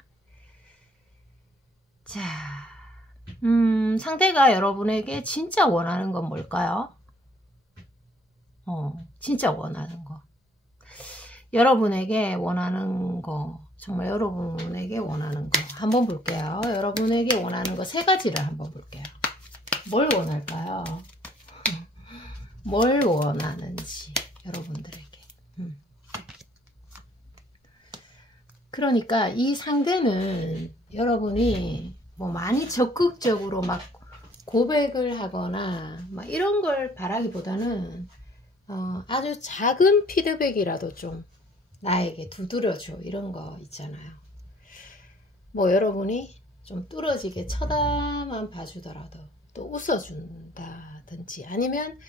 자, 상대가 여러분에게 진짜 원하는 건 뭘까요? 진짜 원하는 거. 여러분에게 원하는 거, 정말 여러분에게 원하는 거 한번 볼게요. 여러분에게 원하는 거 세 가지를 한번 볼게요. 뭘 원할까요? 뭘 원하는지 여러분들에게. 그러니까 이 상대는 여러분이 뭐 많이 적극적으로 막 고백을 하거나 막 이런 걸 바라기보다는 아주 작은 피드백이라도 좀 나에게 두드려줘, 이런 거 있잖아요. 뭐 여러분이 좀 뚫어지게 쳐다만 봐주더라도 또 웃어준다든지, 아니면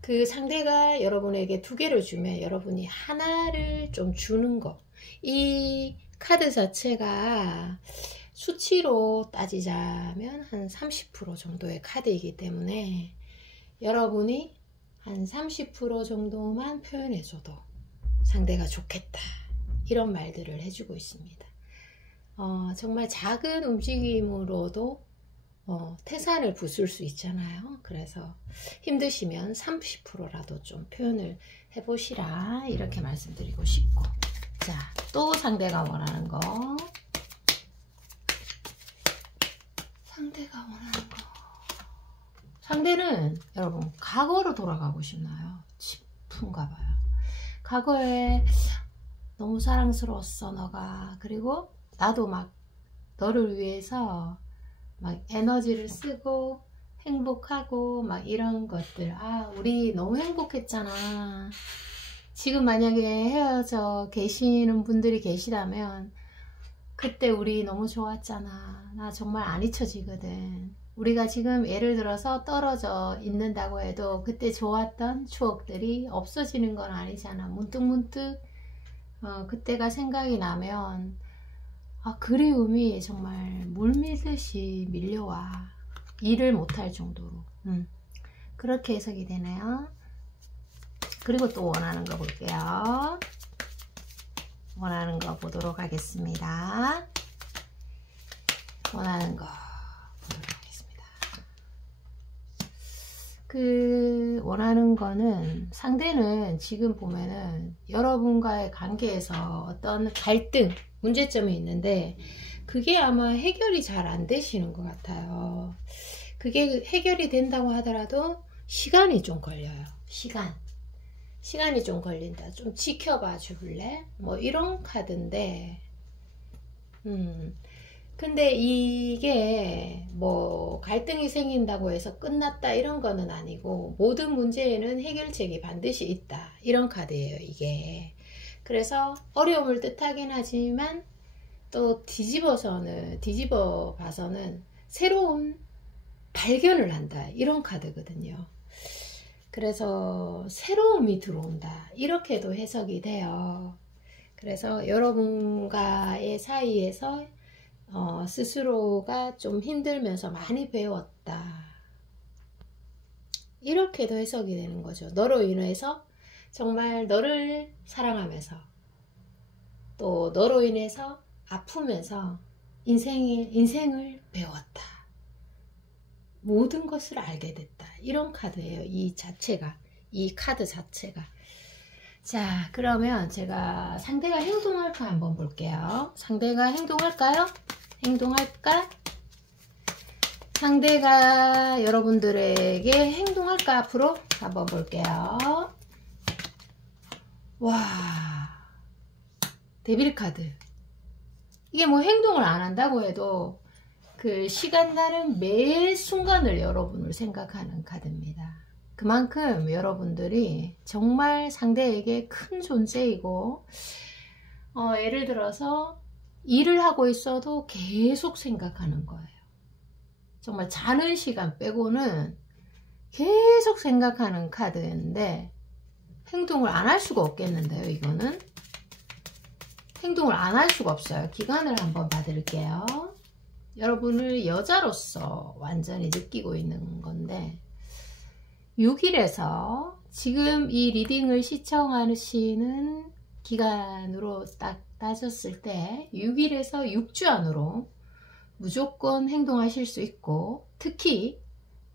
그 상대가 여러분에게 2개를 주면 여러분이 하나를 좀 주는 거. 이 카드 자체가 수치로 따지자면 한 30% 정도의 카드이기 때문에 여러분이 한 30% 정도만 표현해줘도 상대가 좋겠다, 이런 말들을 해주고 있습니다. 정말 작은 움직임으로도 태산을 부술 수 있잖아요. 그래서 힘드시면 30%라도 좀 표현을 해보시라, 이렇게 말씀드리고 싶고. 자, 또 상대가 원하는 거. 상대는 여러분 과거로 돌아가고 싶나요? 싶은가 봐요. 과거에 너무 사랑스러웠어 너가, 그리고 나도 막 너를 위해서 막 에너지를 쓰고 행복하고 막 이런 것들. 우리 너무 행복했잖아. 지금 만약에 헤어져 계시는 분들이 계시다면 그때 우리 너무 좋았잖아. 나 정말 안 잊혀지거든. 우리가 지금 예를 들어서 떨어져 있는다고 해도 그때 좋았던 추억들이 없어지는 건 아니잖아. 문득문득 그때가 생각이 나면 그리움이 정말 물밀듯이 밀려와. 일을 못할 정도로. 그렇게 해석이 되네요. 그리고 또 원하는 거 볼게요. 원하는 거 보도록 하겠습니다. 원하는 거 보도록 하겠습니다. 그 원하는 거는, 상대는 지금 보면은 여러분과의 관계에서 어떤 갈등, 문제점이 있는데 그게 아마 해결이 잘 안 되시는 것 같아요. 그게 해결이 된다고 하더라도 시간이 좀 걸려요. 시간이 좀 걸린다. 좀 지켜봐 줄래? 뭐 이런 카드인데, 근데 이게 뭐 갈등이 생긴다고 해서 끝났다 이런 거는 아니고, 모든 문제에는 해결책이 반드시 있다, 이런 카드예요 이게. 그래서 어려움을 뜻하긴 하지만 또 뒤집어 봐서는 새로운 발견을 한다, 이런 카드거든요. 그래서 새로움이 들어온다, 이렇게도 해석이 돼요. 그래서 여러분과의 사이에서 스스로가 좀 힘들면서 많이 배웠다, 이렇게도 해석이 되는 거죠. 너로 인해서 정말 너를 사랑하면서, 또 너로 인해서 아프면서 인생을 배웠다, 모든 것을 알게 됐다, 이런 카드예요. 이 카드 자체가. 자, 그러면 제가 상대가 행동할까 한번 볼게요. 상대가 행동할까요? 행동할까? 상대가 여러분들에게 행동할까 앞으로 한번 볼게요. 와, 데빌 카드. 이게 뭐 행동을 안 한다고 해도 그 시간 가는 매 순간을 여러분을 생각하는 카드입니다. 그만큼 여러분들이 정말 상대에게 큰 존재이고, 예를 들어서 일을 하고 있어도 계속 생각하는 거예요. 정말 자는 시간 빼고는 계속 생각하는 카드인데, 행동을 안 할 수가 없겠는데요. 이거는 행동을 안 할 수가 없어요. 기간을 한번 받을게요. 여러분을 여자로서 완전히 느끼고 있는 건데, 6일에서 지금 이 리딩을 시청하시는 기간으로 딱 따졌을 때 6일에서 6주 안으로 무조건 행동하실 수 있고, 특히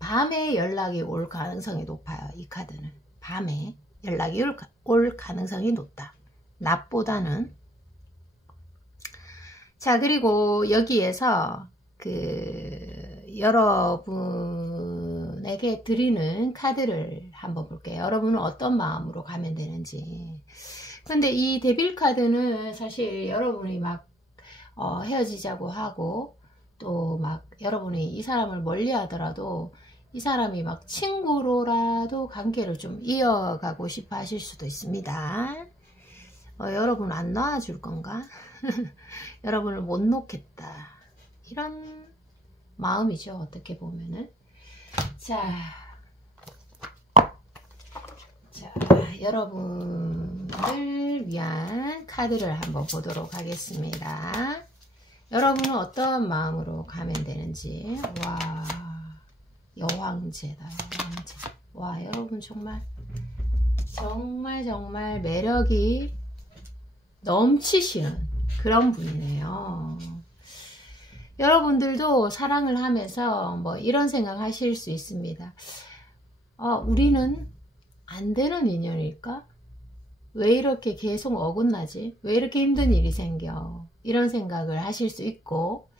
밤에 연락이 올 가능성이 높아요. 이 카드는 밤에 연락이 올 가능성이 높다. 낮보다는. 자, 그리고 여기에서 여러분에게 드리는 카드를 한번 볼게요. 여러분은 어떤 마음으로 가면 되는지. 근데 이 데빌 카드는 사실 여러분이 막 헤어지자고 하고, 또 막 여러분이 이 사람을 멀리 하더라도 이 사람이 막 친구로라도 관계를 좀 이어가고 싶어 하실 수도 있습니다. 여러분 안 놔줄 건가? 여러분을 못 놓겠다. 이런 마음이죠. 어떻게 보면은. 자, 여러분을 위한 카드를 한번 보도록 하겠습니다. 여러분은 어떤 마음으로 가면 되는지. 와, 여왕제다. 여왕제. 와, 여러분 정말 매력이 넘치시는 그런 분이네요. 여러분들도 사랑을 하면서 뭐 이런 생각 하실 수 있습니다. 우리는 안 되는 인연일까? 왜 이렇게 계속 어긋나지? 왜 이렇게 힘든 일이 생겨? 이런 생각을 하실 수 있고,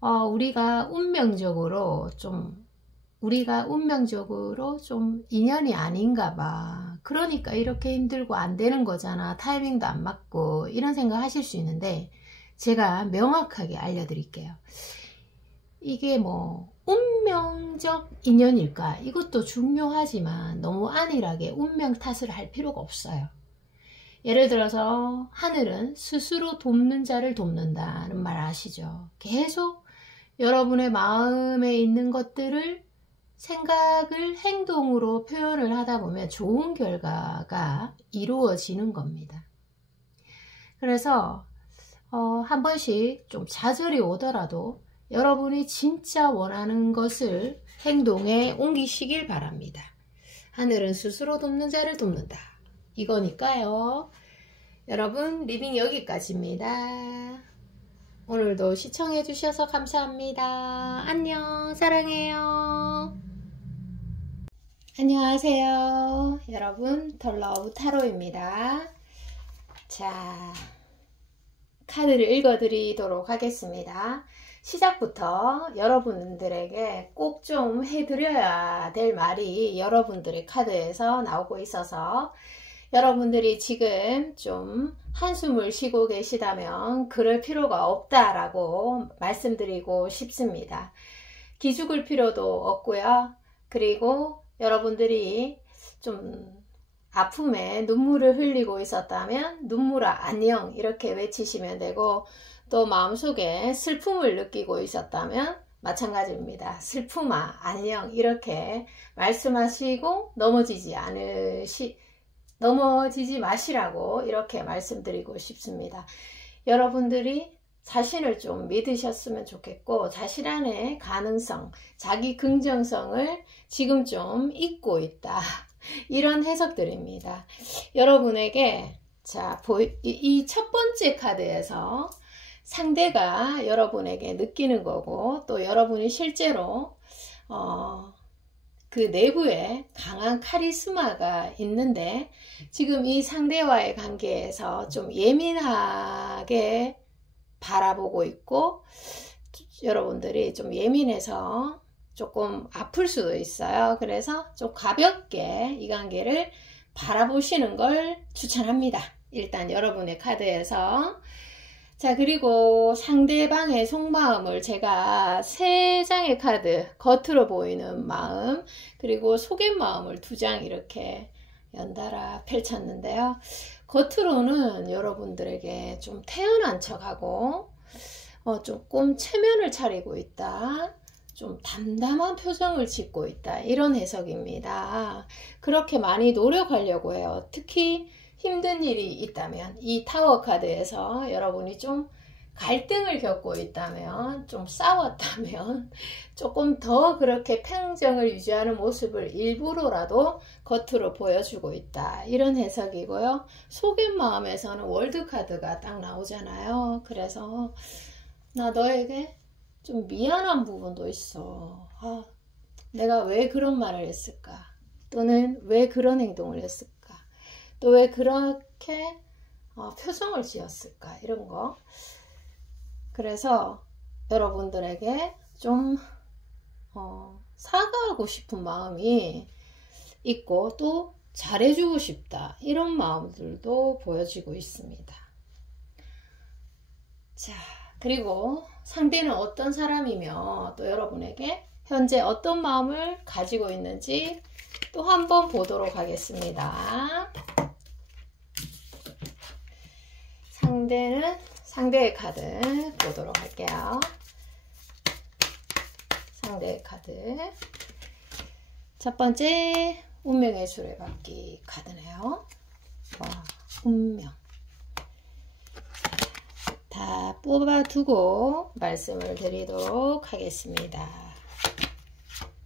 우리가 운명적으로 좀 인연이 아닌가 봐. 그러니까 이렇게 힘들고 안 되는 거잖아. 타이밍도 안 맞고. 이런 생각 하실 수 있는데, 제가 명확하게 알려드릴게요. 이게 뭐 운명적 인연일까? 이것도 중요하지만 너무 안일하게 운명 탓을 할 필요가 없어요. 예를 들어서 하늘은 스스로 돕는 자를 돕는다는 말 아시죠? 계속 여러분의 마음에 있는 것들을 생각을 행동으로 표현을 하다 보면 좋은 결과가 이루어지는 겁니다. 그래서 한 번씩 좀 좌절이 오더라도 여러분이 진짜 원하는 것을 행동에 옮기시길 바랍니다. 하늘은 스스로 돕는 자를 돕는다. 이거니까요. 여러분, 리딩 여기까지입니다. 오늘도 시청해 주셔서 감사합니다. 안녕, 사랑해요. 안녕하세요. 여러분, 덜러브 타로입니다. 자, 카드를 읽어드리도록 하겠습니다. 시작부터 여러분들에게 꼭 좀 해드려야 될 말이 여러분들의 카드에서 나오고 있어서, 여러분들이 지금 좀 한숨을 쉬고 계시다면 그럴 필요가 없다라고 말씀드리고 싶습니다. 기죽을 필요도 없고요. 그리고 여러분들이 좀 아픔에 눈물을 흘리고 있었다면 눈물아 안녕 이렇게 외치시면 되고, 또 마음속에 슬픔을 느끼고 있었다면 마찬가지입니다. 슬픔아 안녕 이렇게 말씀하시고 넘어지지 마시라고 이렇게 말씀드리고 싶습니다. 여러분들이 자신을 좀 믿으셨으면 좋겠고, 자신 안의 가능성, 자기 긍정성을 지금 좀 잊고 있다. 이런 해석들입니다. 여러분에게 이 첫 번째 카드에서 상대가 여러분에게 느끼는 거고, 또 여러분이 실제로 그 내부에 강한 카리스마가 있는데, 지금 이 상대와의 관계에서 좀 예민하게 바라보고 있고, 여러분들이 좀 예민해서 조금 아플 수도 있어요. 그래서 좀 가볍게 이 관계를 바라보시는 걸 추천합니다. 일단 여러분의 카드에서. 자, 그리고 상대방의 속마음을 제가 3장의 카드, 겉으로 보이는 마음, 그리고 속의 마음을 2장 이렇게 연달아 펼쳤는데요. 겉으로는 여러분들에게 좀 태연한 척하고 조금 체면을 차리고 있다, 좀 담담한 표정을 짓고 있다, 이런 해석입니다. 그렇게 많이 노력하려고 해요. 특히 힘든 일이 있다면, 이 타워 카드에서 여러분이 좀 갈등을 겪고 있다면, 좀 싸웠다면 조금 더 그렇게 평정을 유지하는 모습을 일부러라도 겉으로 보여주고 있다, 이런 해석이고요. 속의 마음에서는 월드 카드가 딱 나오잖아요. 그래서 나 너에게 좀 미안한 부분도 있어. 내가 왜 그런 말을 했을까? 또는 왜 그런 행동을 했을까? 또 왜 그렇게 표정을 지었을까? 이런 거. 그래서 여러분들에게 좀 사과하고 싶은 마음이 있고, 또 잘해주고 싶다, 이런 마음들도 보여지고 있습니다. 자, 그리고 상대는 어떤 사람이며 또 여러분에게 현재 어떤 마음을 가지고 있는지 또 한번 보도록 하겠습니다. 상대의 카드 보도록 할게요. 상대의 카드. 첫 번째, 운명의 수레바퀴 카드네요. 와, 운명. 다 뽑아두고 말씀을 드리도록 하겠습니다.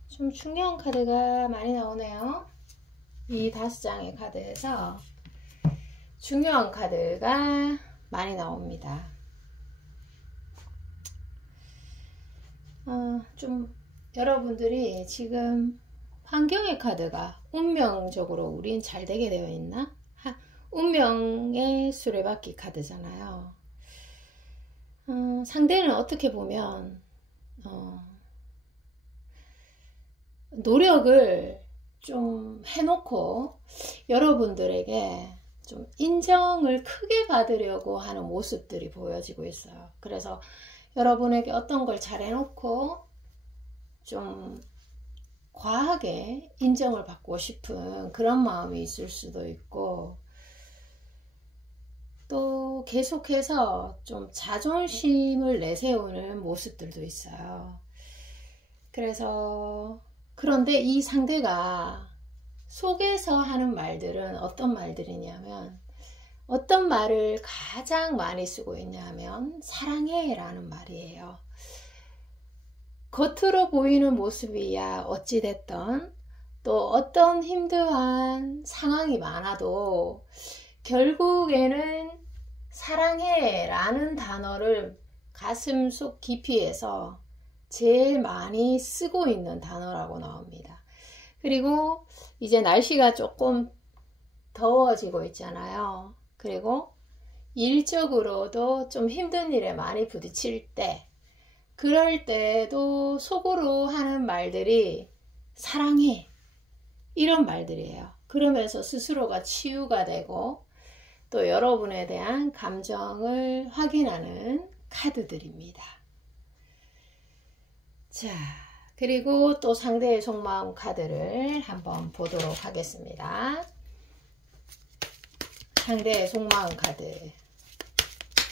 좀 중요한 카드가 많이 나오네요. 이 5장의 카드에서 중요한 카드가 많이 나옵니다. 좀 여러분들이 지금 환경의 카드가 운명적으로 우린 잘 되게 되어 있나? 운명의 수레바퀴 카드잖아요. 상대는 어떻게 보면 노력을 좀 해놓고 여러분들에게 좀 인정을 크게 받으려고 하는 모습들이 보여지고 있어요. 그래서 여러분에게 어떤 걸 잘 해놓고 좀 과하게 인정을 받고 싶은 그런 마음이 있을 수도 있고, 또 계속해서 좀 자존심을 내세우는 모습들도 있어요. 그래서 그런데 이 상대가 속에서 하는 말들은 어떤 말들이냐면, 어떤 말을 가장 많이 쓰고 있냐면 사랑해 라는 말이에요. 겉으로 보이는 모습이야 어찌됐던, 또 어떤 힘든 상황이 많아도 결국에는 사랑해 라는 단어를 가슴속 깊이에서 제일 많이 쓰고 있는 단어라고 나옵니다. 그리고 이제 날씨가 조금 더워지고 있잖아요. 그리고 일적으로도 좀 힘든 일에 많이 부딪힐 때, 그럴 때도 속으로 하는 말들이 사랑해, 이런 말들이에요. 그러면서 스스로가 치유가 되고 또 여러분에 대한 감정을 확인하는 카드들입니다. 자, 그리고 또 상대의 속마음 카드를 한번 보도록 하겠습니다. 상대의 속마음 카드.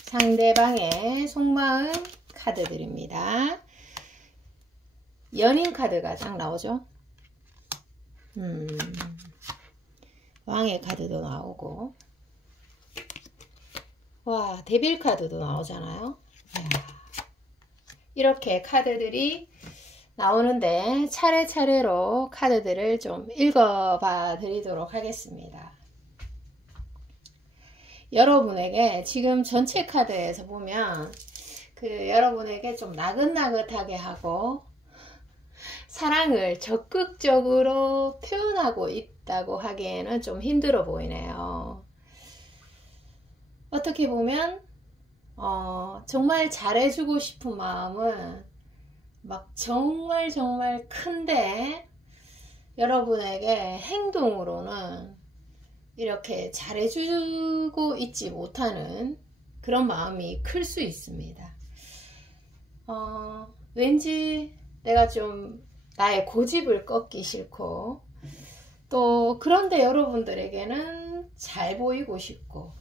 상대방의 속마음 카드들입니다. 연인 카드가 딱 나오죠. 왕의 카드도 나오고, 와, 데빌 카드도 나오잖아요. 이렇게 카드들이 나오는데 차례차례로 카드들을 좀 읽어봐 드리도록 하겠습니다. 여러분에게 지금 전체 카드에서 보면 여러분에게 좀 나긋나긋하게 하고 사랑을 적극적으로 표현하고 있다고 하기에는 좀 힘들어 보이네요. 어떻게 보면 정말 잘해주고 싶은 마음은 막 정말 정말 큰데 여러분에게 행동으로는 이렇게 잘해주고 있지 못하는 그런 마음이 클 수 있습니다. 왠지 내가 좀 나의 고집을 꺾기 싫고 또 그런데 여러분들에게는 잘 보이고 싶고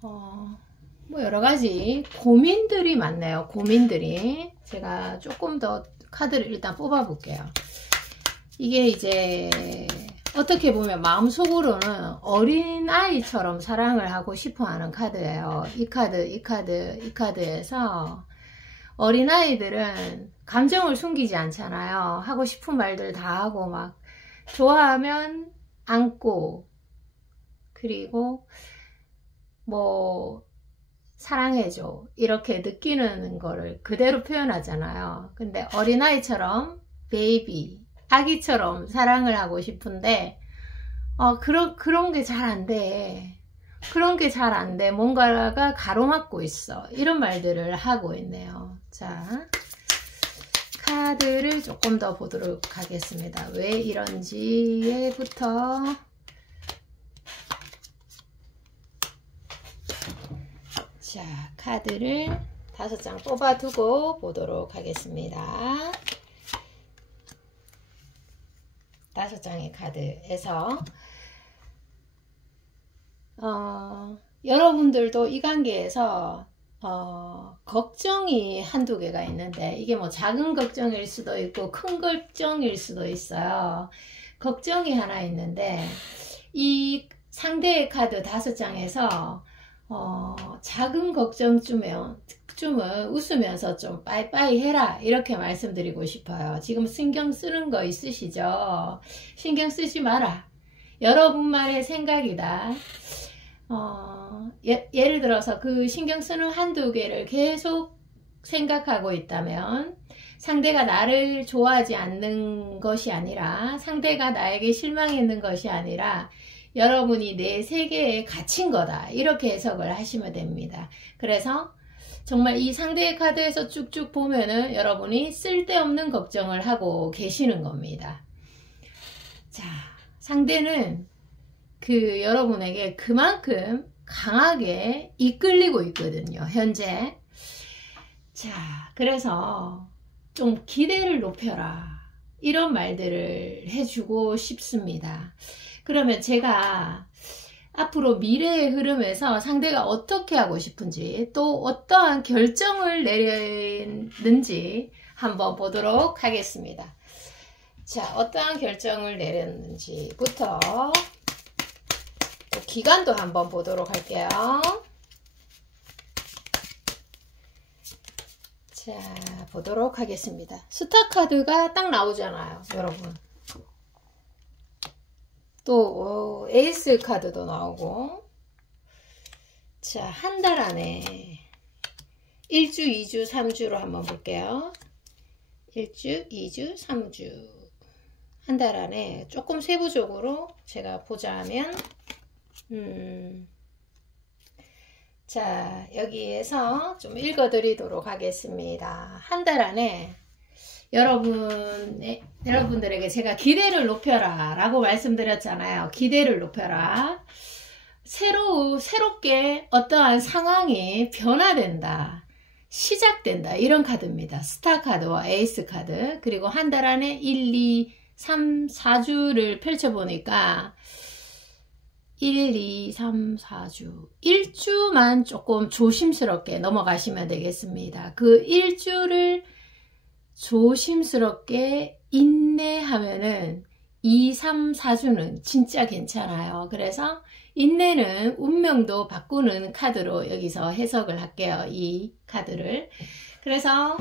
뭐 여러가지 고민들이 많네요. 고민들이. 제가 조금 더 카드를 일단 뽑아 볼게요. 이게 이제 어떻게 보면 마음속으로는 어린아이처럼 사랑을 하고 싶어 하는 카드예요. 이 카드에서 어린아이들은 감정을 숨기지 않잖아요. 하고 싶은 말들 다 하고 막 좋아하면 안고 그리고 뭐 사랑해줘 이렇게 느끼는 거를 그대로 표현하잖아요. 근데 어린아이처럼 베이비 아기처럼 사랑을 하고 싶은데 그런 게 잘 안 돼. 그런 게 잘 안 돼. 뭔가가 가로막고 있어. 이런 말들을 하고 있네요. 자, 카드를 조금 더 보도록 하겠습니다. 왜 이런지에부터 자, 카드를 5장 뽑아두고 보도록 하겠습니다. 5장의 카드에서 여러분들도 이 관계에서 걱정이 한두 개가 있는데 이게 뭐 작은 걱정일 수도 있고 큰 걱정일 수도 있어요. 걱정이 하나 있는데 이 상대의 카드 5장에서 작은 걱정쯤은 웃으면서 좀 빠이빠이 해라 이렇게 말씀드리고 싶어요. 지금 신경 쓰는 거 있으시죠? 신경 쓰지 마라. 여러분만의 생각이다. 예를 들어서 그 신경 쓰는 한두 개를 계속 생각하고 있다면 상대가 나를 좋아하지 않는 것이 아니라 상대가 나에게 실망했는 것이 아니라 여러분이 내 세계에 갇힌 거다 이렇게 해석을 하시면 됩니다. 그래서 정말 이 상대의 카드에서 쭉쭉 보면은 여러분이 쓸데없는 걱정을 하고 계시는 겁니다. 자, 상대는 여러분에게 그만큼 강하게 이끌리고 있거든요, 현재. 자, 그래서 좀 기대를 높여라. 이런 말들을 해주고 싶습니다. 그러면 제가 앞으로 미래의 흐름에서 상대가 어떻게 하고 싶은지 또 어떠한 결정을 내렸는지 한번 보도록 하겠습니다. 자, 어떠한 결정을 내렸는지부터 또 기간도 한번 보도록 할게요. 자, 보도록 하겠습니다. 스타 카드가 딱 나오잖아요, 여러분. 또 에이스 카드도 나오고. 자, 한 달 안에 1주, 2주, 3주로 한번 볼게요. 1주, 2주, 3주. 한 달 안에 조금 세부적으로 제가 보자면 자, 여기에서 좀 읽어드리도록 하겠습니다. 한 달 안에 여러분들에게 제가 기대를 높여라 라고 말씀드렸잖아요. 기대를 높여라. 새롭게 어떠한 상황이 변화된다. 시작된다. 이런 카드입니다. 스타 카드와 에이스 카드. 그리고 한 달 안에 1, 2, 3, 4주를 펼쳐보니까 1, 2, 3, 4주 1주만 조금 조심스럽게 넘어가시면 되겠습니다. 그 1주를 조심스럽게 인내하면은 2, 3, 4주는 진짜 괜찮아요. 그래서 인내는 운명도 바꾸는 카드로 여기서 해석을 할게요. 이 카드를. 그래서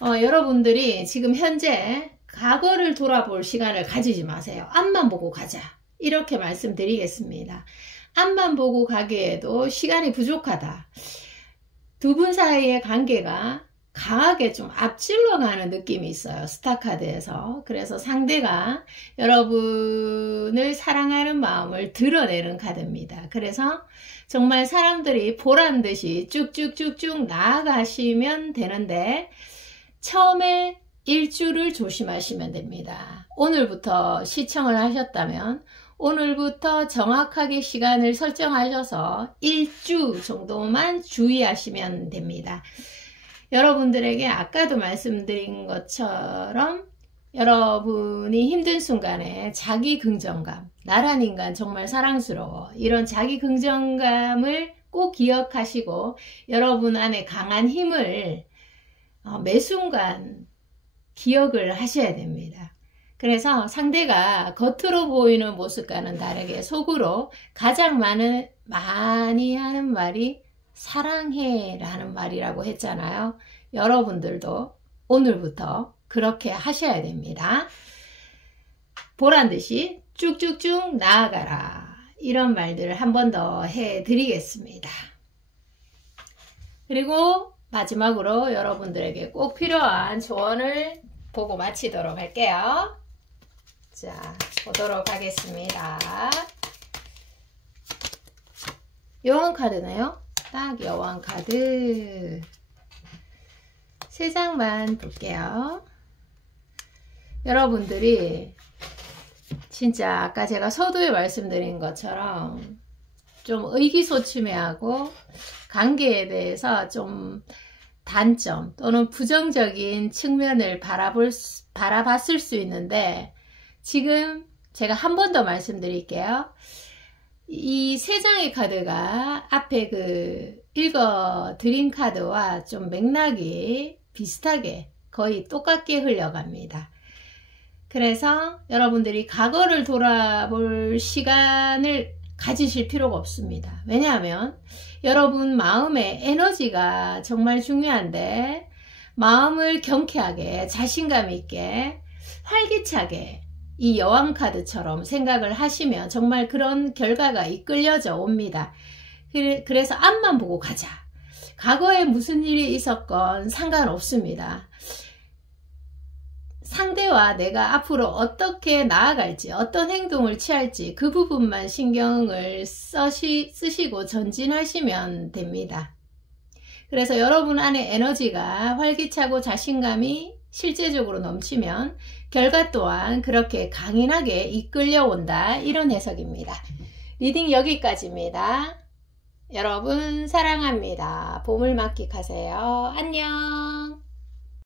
여러분들이 지금 현재 과거를 돌아볼 시간을 가지지 마세요. 앞만 보고 가자. 이렇게 말씀드리겠습니다. 앞만 보고 가기에도 시간이 부족하다. 두 분 사이의 관계가 강하게 좀 앞질러 가는 느낌이 있어요. 스타카드에서. 그래서 상대가 여러분을 사랑하는 마음을 드러내는 카드입니다. 그래서 정말 사람들이 보란 듯이 쭉쭉쭉쭉 나아가시면 되는데 처음에 일주를 조심하시면 됩니다. 오늘부터 시청을 하셨다면 오늘부터 정확하게 시간을 설정하셔서 일주 정도만 주의하시면 됩니다. 여러분들에게 아까도 말씀드린 것처럼 여러분이 힘든 순간에 자기 긍정감, 나란 인간 정말 사랑스러워, 이런 자기 긍정감을 꼭 기억하시고 여러분 안에 강한 힘을 매 순간 기억을 하셔야 됩니다. 그래서 상대가 겉으로 보이는 모습과는 다르게 속으로 가장 많이 하는 말이 사랑해 라는 말이라고 했잖아요. 여러분들도 오늘부터 그렇게 하셔야 됩니다. 보란듯이 쭉쭉쭉 나아가라, 이런 말들을 한 번 더 해드리겠습니다. 그리고 마지막으로 여러분들에게 꼭 필요한 조언을 보고 마치도록 할게요. 자, 보도록 하겠습니다. 여왕 카드네요. 딱 여왕 카드 3장만 볼게요. 여러분들이 진짜 아까 제가 서두에 말씀드린 것처럼 좀 의기소침해하고 관계에 대해서 좀 단점 또는 부정적인 측면을 바라봤을 수 있는데, 지금 제가 한 번 더 말씀드릴게요. 이 3장의 카드가 앞에 읽어드린 카드와 좀 맥락이 비슷하게 거의 똑같게 흘러갑니다. 그래서 여러분들이 과거를 돌아볼 시간을 가지실 필요가 없습니다. 왜냐하면 여러분 마음의 에너지가 정말 중요한데, 마음을 경쾌하게 자신감 있게 활기차게 이 여왕 카드처럼 생각을 하시면 정말 그런 결과가 이끌려져 옵니다. 그래서 앞만 보고 가자. 과거에 무슨 일이 있었건 상관없습니다. 상대와 내가 앞으로 어떻게 나아갈지, 어떤 행동을 취할지 그 부분만 신경을 쓰시고 전진하시면 됩니다. 그래서 여러분 안에 에너지가 활기차고 자신감이 실제적으로 넘치면 결과 또한 그렇게 강인하게 이끌려온다, 이런 해석입니다. 리딩 여기까지입니다. 여러분 사랑합니다. 보물만끽하세요. 안녕.